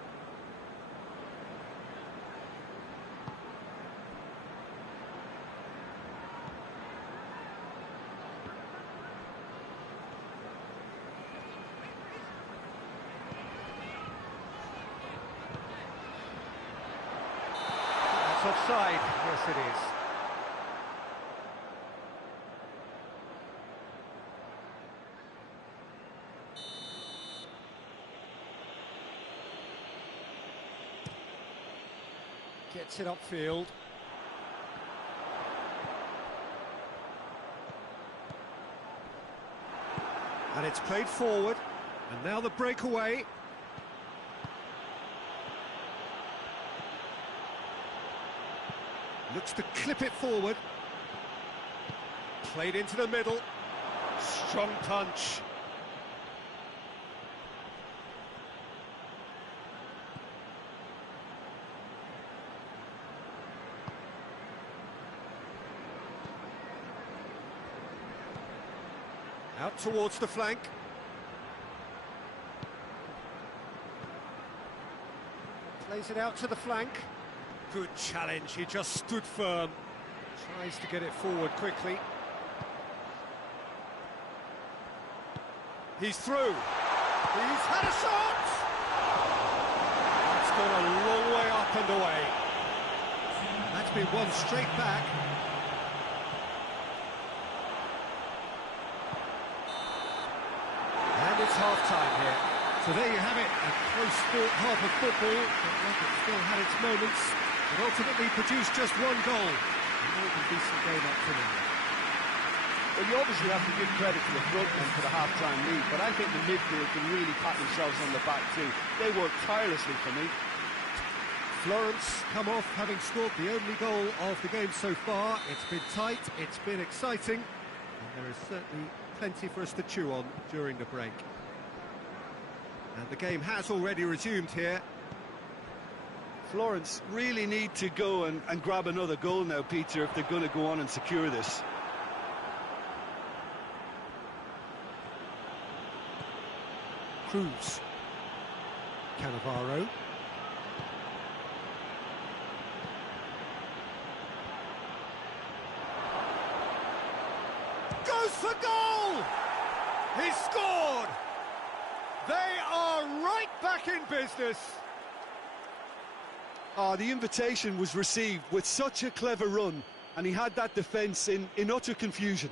That's offside. Yes, it is. Gets it upfield. And it's played forward. And now the breakaway. Looks to clip it forward. Played into the middle. Strong punch. Out towards the flank. Plays it out to the flank. Good challenge, he just stood firm. Tries to get it forward quickly. He's through. He's had a shot! It's gone a long way up and away. That's been won straight back. And it's half-time here. So there you have it, a close-fought half of football, but one that still had its moments, but ultimately produced just one goal. A more than decent game up to now. Well, you obviously have to give credit to the front men for the half-time lead, but I think the midfield can really pat themselves on the back too. They worked tirelessly for me. Florence come off having scored the only goal of the game so far. It's been tight, it's been exciting, and there is certainly plenty for us to chew on during the break. And the game has already resumed here. Florence really need to go and grab another goal now, Peter, if they're going to go on and secure this. Cruz. Cannavaro. Goes for goal! He scored! They are right back in business. The invitation was received with such a clever run, and he had that defence in utter confusion.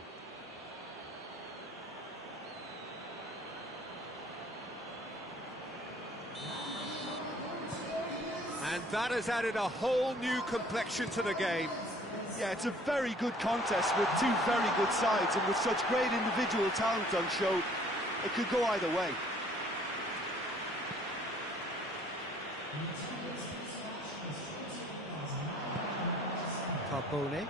And that has added a whole new complexion to the game. Yeah, it's a very good contest with two very good sides, and with such great individual talent on show, it could go either way. Carbone.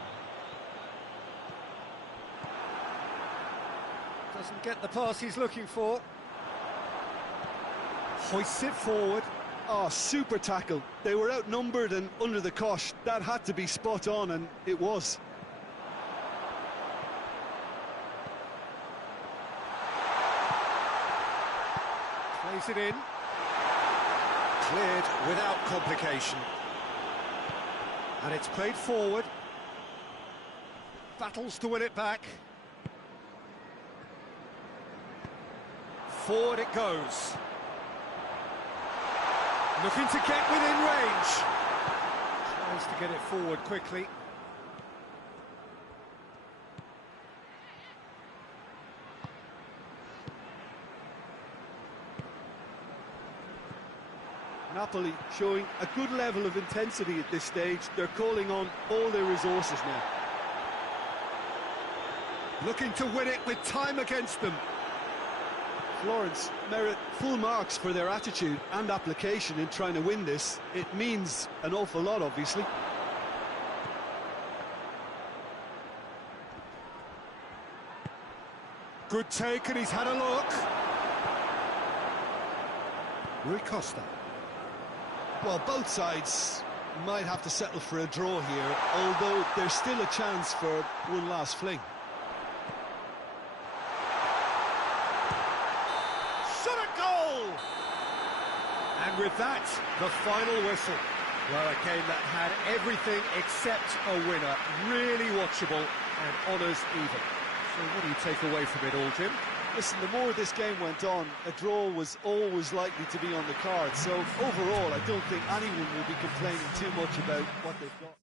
Doesn't get the pass he's looking for. Hoists it forward. Oh, super tackle. They were outnumbered and under the cosh. That had to be spot on, and it was. Plays it in. Cleared without complication. And it's played forward. Battles to win it back. Forward it goes. Looking to get within range. Tries to get it forward quickly. Napoli showing a good level of intensity at this stage. They're calling on all their resources now. Looking to win it with time against them. Florence merit full marks for their attitude and application in trying to win this. It means an awful lot, obviously. Good take, and he's had a look. Rui Costa. Well, both sides might have to settle for a draw here, although there's still a chance for one last fling. Shot a goal! And with that, the final whistle. Well, a game that had everything except a winner. Really watchable and honours even. So what do you take away from it all, Jim? Listen, the more this game went on, a draw was always likely to be on the card. So overall, I don't think anyone will be complaining too much about what they've got.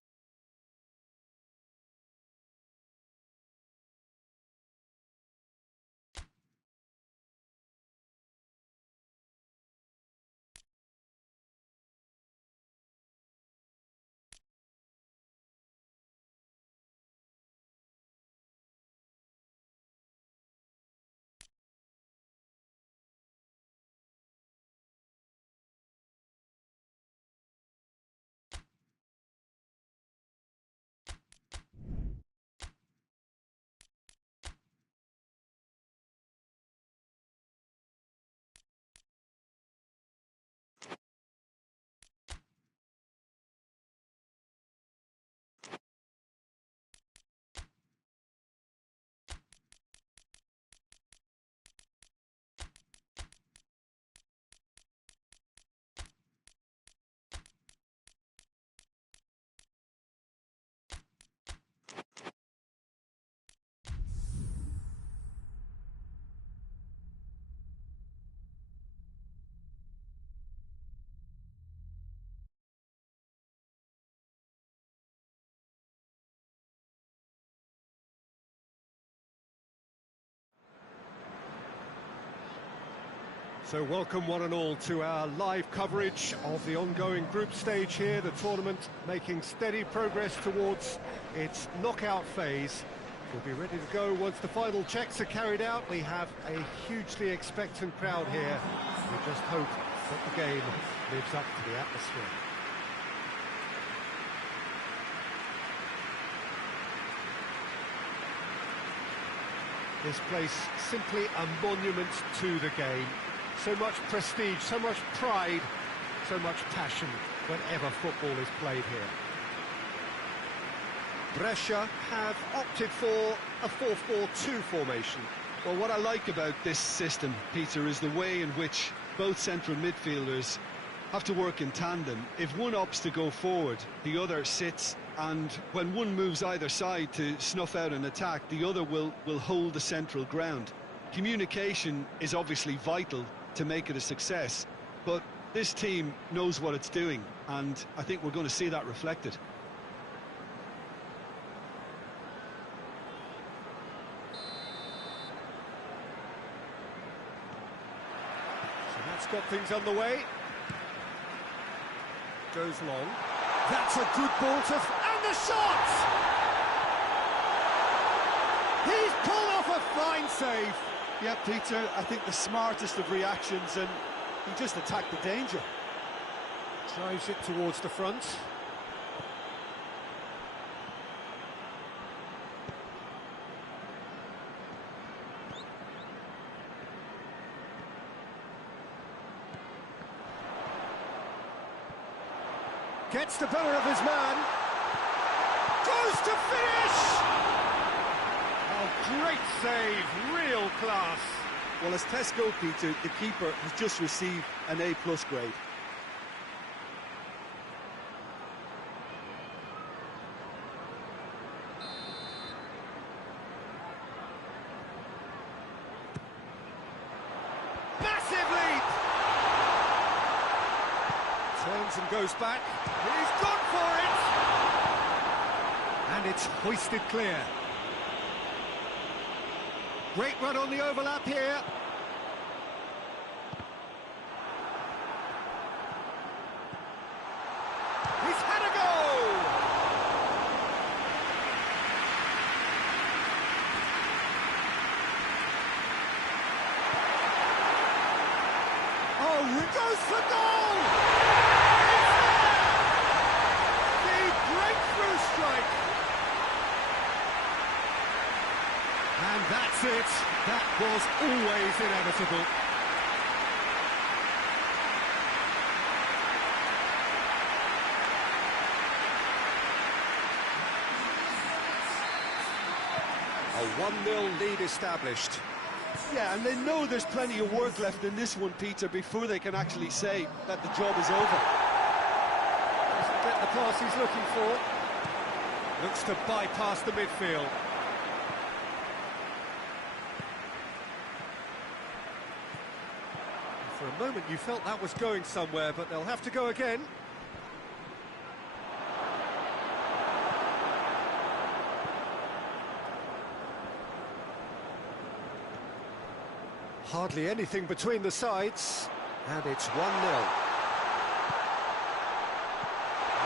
So welcome one and all to our live coverage of the ongoing group stage here, the tournament making steady progress towards its knockout phase. We'll be ready to go once the final checks are carried out. We have a hugely expectant crowd here. We just hope that the game lives up to the atmosphere. This place simply a monument to the game. So much prestige, so much pride, so much passion whenever football is played here. Brescia have opted for a 4-4-2 formation. Well, what I like about this system, Peter, is the way in which both central midfielders have to work in tandem. If one opts to go forward, the other sits, and when one moves either side to snuff out an attack, the other will hold the central ground. Communication is obviously vital to make it a success, but this team knows what it's doing, and I think we're going to see that reflected. So that's got things underway. Goes long. That's a good ball to... and the shot! He's pulled off a fine save. Yeah, Peter, I think the smartest of reactions, and he just attacked the danger. Drives it towards the front. Gets the better of his man. Goes to finish! Oh, great save, real class. Well, as tests go, Peter, the keeper has just received an A+ grade. Massive lead! Turns and goes back. He's gone for it! And it's hoisted clear. Great run on the overlap here. He's had a go! Oh, he goes for goal! The breakthrough strike! And that's it. That was always inevitable. A 1-0 lead established. Yeah, and they know there's plenty of work left in this one, Peter, before they can actually say that the job is over. Doesn't get the pass he's looking for. Looks to bypass the midfield. For a moment you felt that was going somewhere, but they'll have to go again. Hardly anything between the sides, and it's 1-0.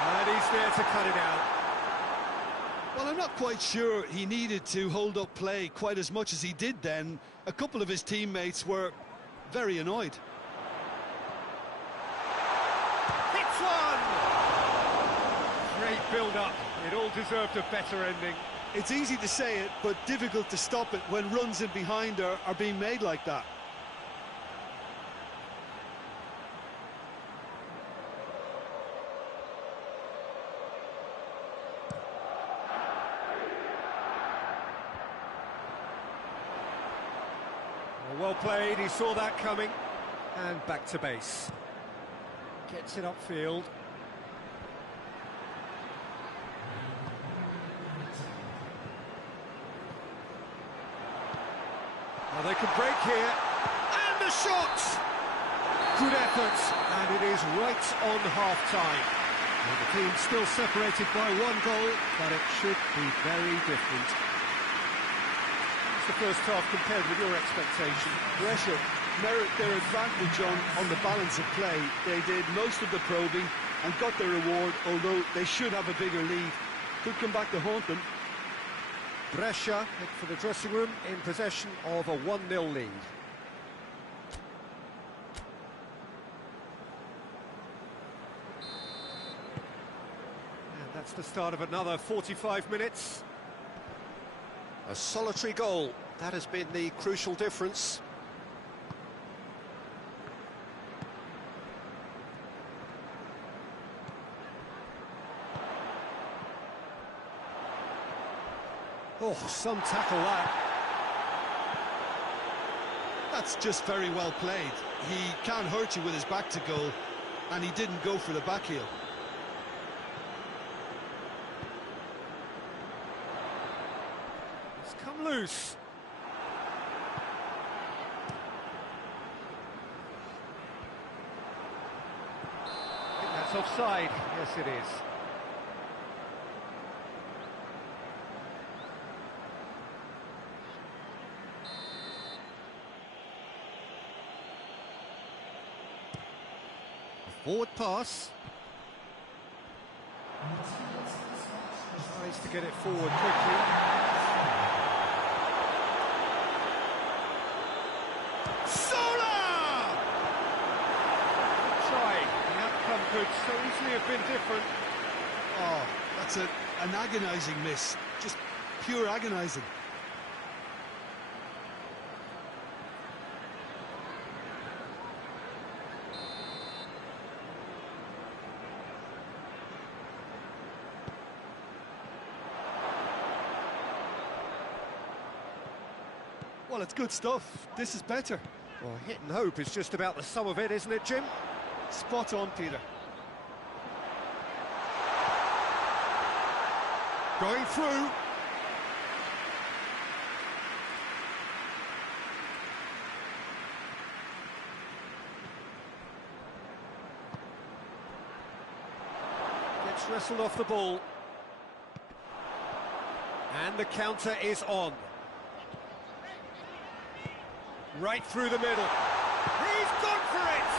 And he's there to cut it out. Well, I'm not quite sure he needed to hold up play quite as much as he did then. A couple of his teammates were very annoyed. Hits one! Great build-up. It all deserved a better ending. It's easy to say it, but difficult to stop it when runs in behind are being made like that. Well played, he saw that coming. And back to base. Gets it upfield. Well, they can break here. And the shot! Good effort, and it is right on half-time. Well, the team's still separated by 1 goal, but it should be very different. The first half compared with your expectation? Brescia merit their advantage on the balance of play. They did most of the probing and got their reward, although they should have a bigger lead. Could come back to haunt them. Brescia head for the dressing room in possession of a 1-0 lead. And that's the start of another 45 minutes. A solitary goal, that has been the crucial difference. Oh, some tackle that. That's just very well played. He can't hurt you with his back to goal, and he didn't go for the back heel. Come loose. I think that's offside. Yes, it is. Forward pass. Tries to get it forward quickly. Could so easily have been different. Oh, that's an agonising miss. Just pure agonising. Well, it's good stuff. This is better. Well, hit and hope is just about the sum of it, isn't it, Jim? Spot on, Peter. Going through. Gets wrestled off the ball. And the counter is on. Right through the middle. He's gone for it!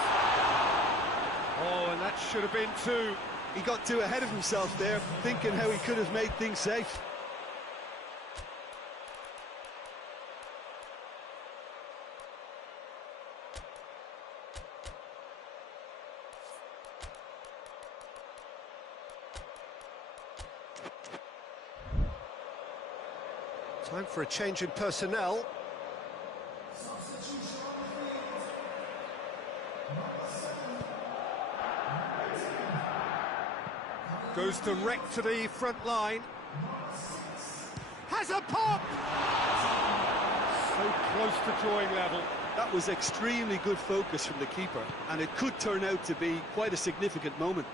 Oh, and that should have been 2. He got too ahead of himself there, thinking how he could have made things safe. Time for a change in personnel. Goes direct to the front line. Has a pop! So close to drawing level. That was extremely good focus from the keeper, and it could turn out to be quite a significant moment.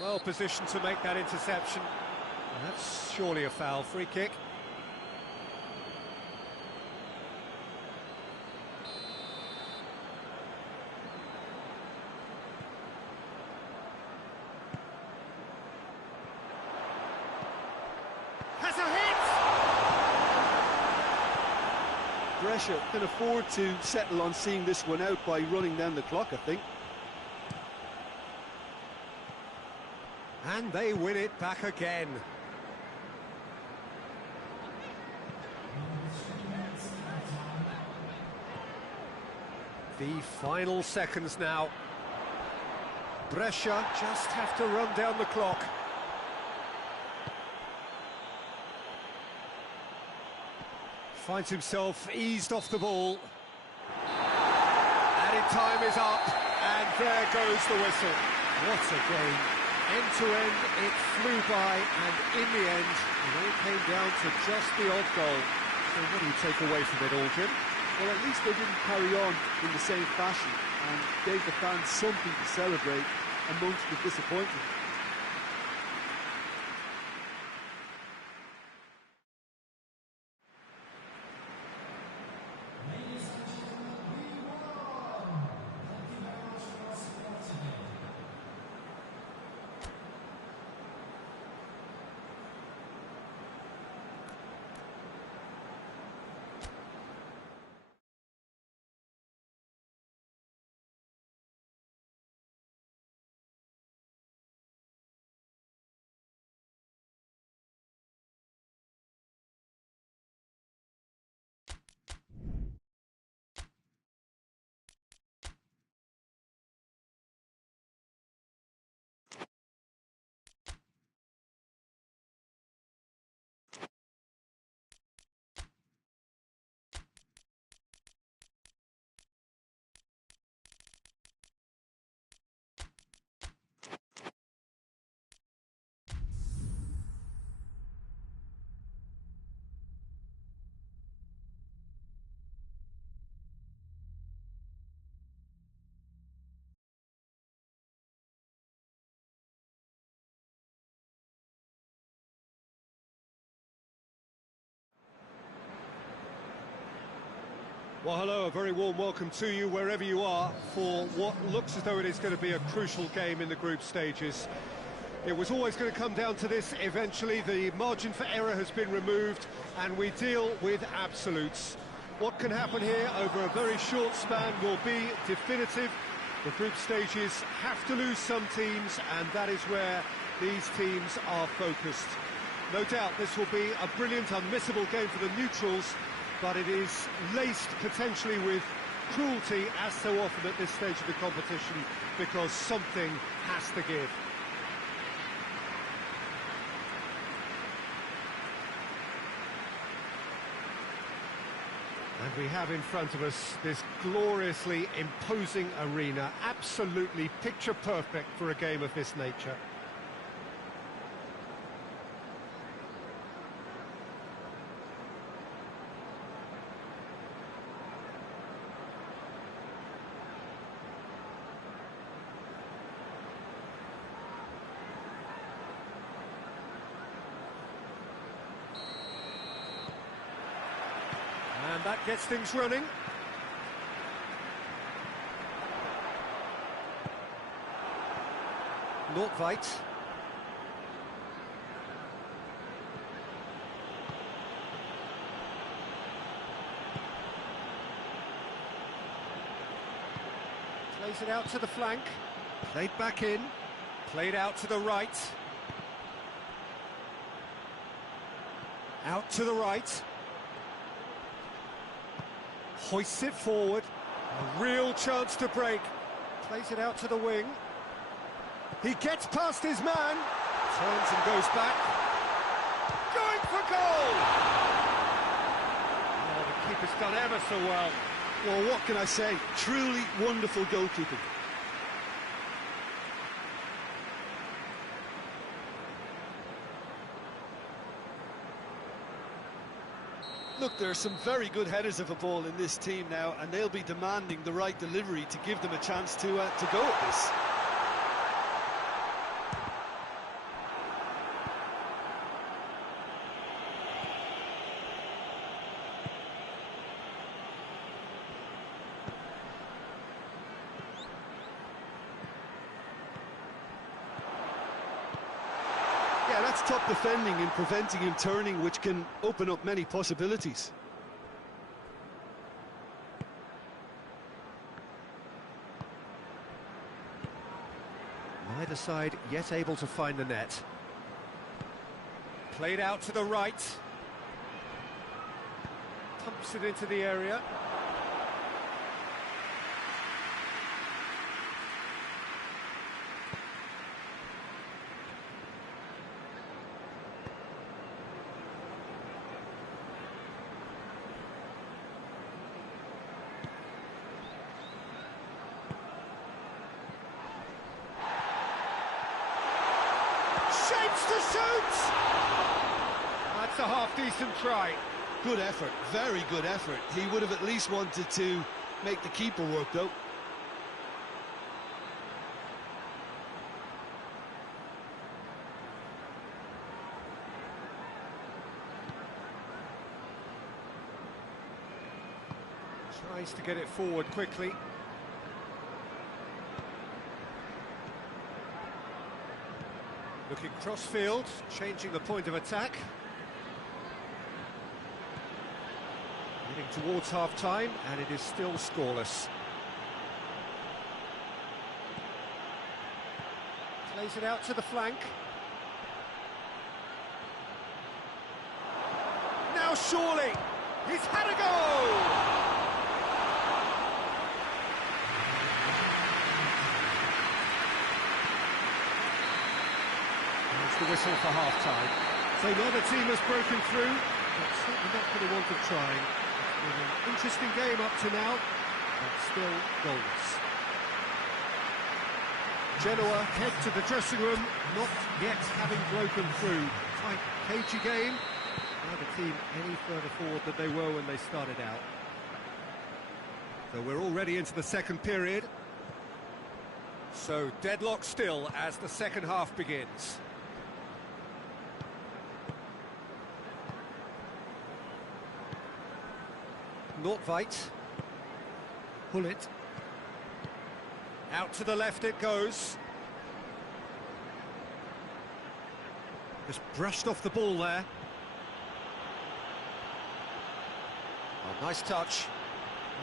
Well positioned to make that interception. That's surely a foul. Free kick. Has a hit! Brescia can afford to settle on seeing this one out by running down the clock, I think. And they win it back again. The final seconds now. Brescia just have to run down the clock. Finds himself eased off the ball. Added time is up, and there goes the whistle. What a game. End to end, it flew by, and in the end, it all came down to just the odd goal. So what do you take away from it all, Jim? Well, at least they didn't carry on in the same fashion and gave the fans something to celebrate amongst the disappointment. Well, hello, a very warm welcome to you wherever you are for what looks as though it is going to be a crucial game in the group stages. It was always going to come down to this eventually. The margin for error has been removed and we deal with absolutes. What can happen here over a very short span will be definitive. The group stages have to lose some teams, and that is where these teams are focused. No doubt this will be a brilliant, unmissable game for the neutrals, but it is laced potentially with cruelty, as so often at this stage of the competition, because something has to give. And we have in front of us this gloriously imposing arena, absolutely picture perfect for a game of this nature. And that gets things running. Nordtveit. Plays it out to the flank. Played back in. Played out to the right. Out to the right. Hoists it forward, a real chance to break. Plays it out to the wing. He gets past his man, Turns and goes back. Going for goal! Oh, the keeper's done ever so well. Well, what can I say? Truly wonderful goalkeeping. Look, there are some very good headers of a ball in this team now, and they'll be demanding the right delivery to give them a chance to go at this. Yeah, that's top defending and preventing him turning, which can open up many possibilities. Neither side yet able to find the net. Played out to the right. Pumps it into the area. Shapes to shoot! That's a half-decent try. Good effort, very good effort. He would have at least wanted to make the keeper work, though. Tries to get it forward quickly. Looking cross-field, changing the point of attack. Heading towards half-time, and it is still scoreless. Plays it out to the flank. Now surely, he's had a go! The whistle for half-time. So neither team has broken through, but certainly not for the want of trying. It's been an interesting game up to now, but still goalless. Genoa head to the dressing room, not yet having broken through. Tight, cagey game. Neither team any further forward than they were when they started out. So we're already into the second period. So deadlock still as the second half begins. Nordtveit. Pull it. Out to the left it goes. Just brushed off the ball there. Oh, nice touch.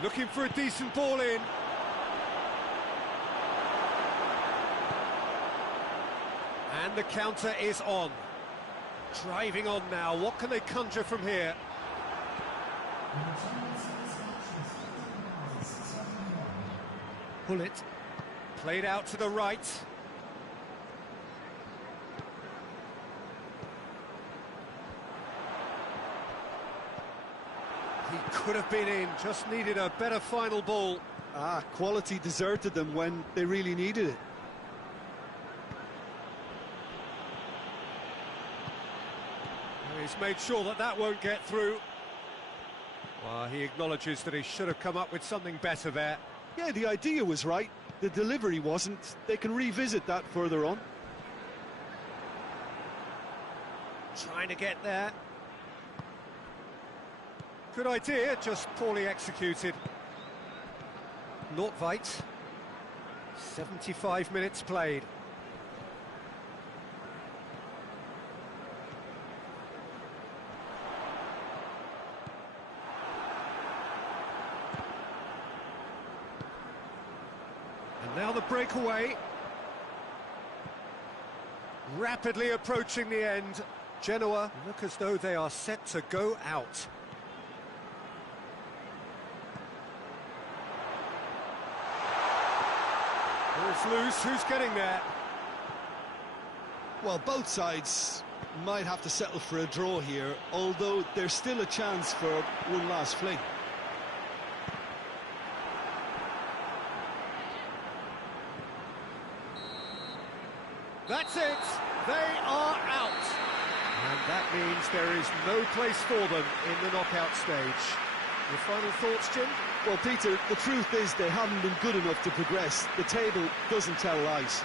Looking for a decent ball in. And the counter is on. Driving on now. What can they conjure from here? Pull it. Played out to the right. He could have been in, just needed a better final ball. Quality deserted them when they really needed it. He's made sure that that won't get through. Well, he acknowledges that he should have come up with something better there. Yeah, the idea was right, the delivery wasn't. They can revisit that further on. Trying to get there. Good idea, just poorly executed. Nordtveit. 75 minutes played. And now the breakaway. Rapidly approaching the end. Genoa look as though they are set to go out. Ball's loose, who's getting there? Well, both sides might have to settle for a draw here, although there's still a chance for one last fling. That's it, they are out. And that means there is no place for them in the knockout stage. Your final thoughts, Jim? Well, Peter, the truth is they haven't been good enough to progress. The table doesn't tell lies.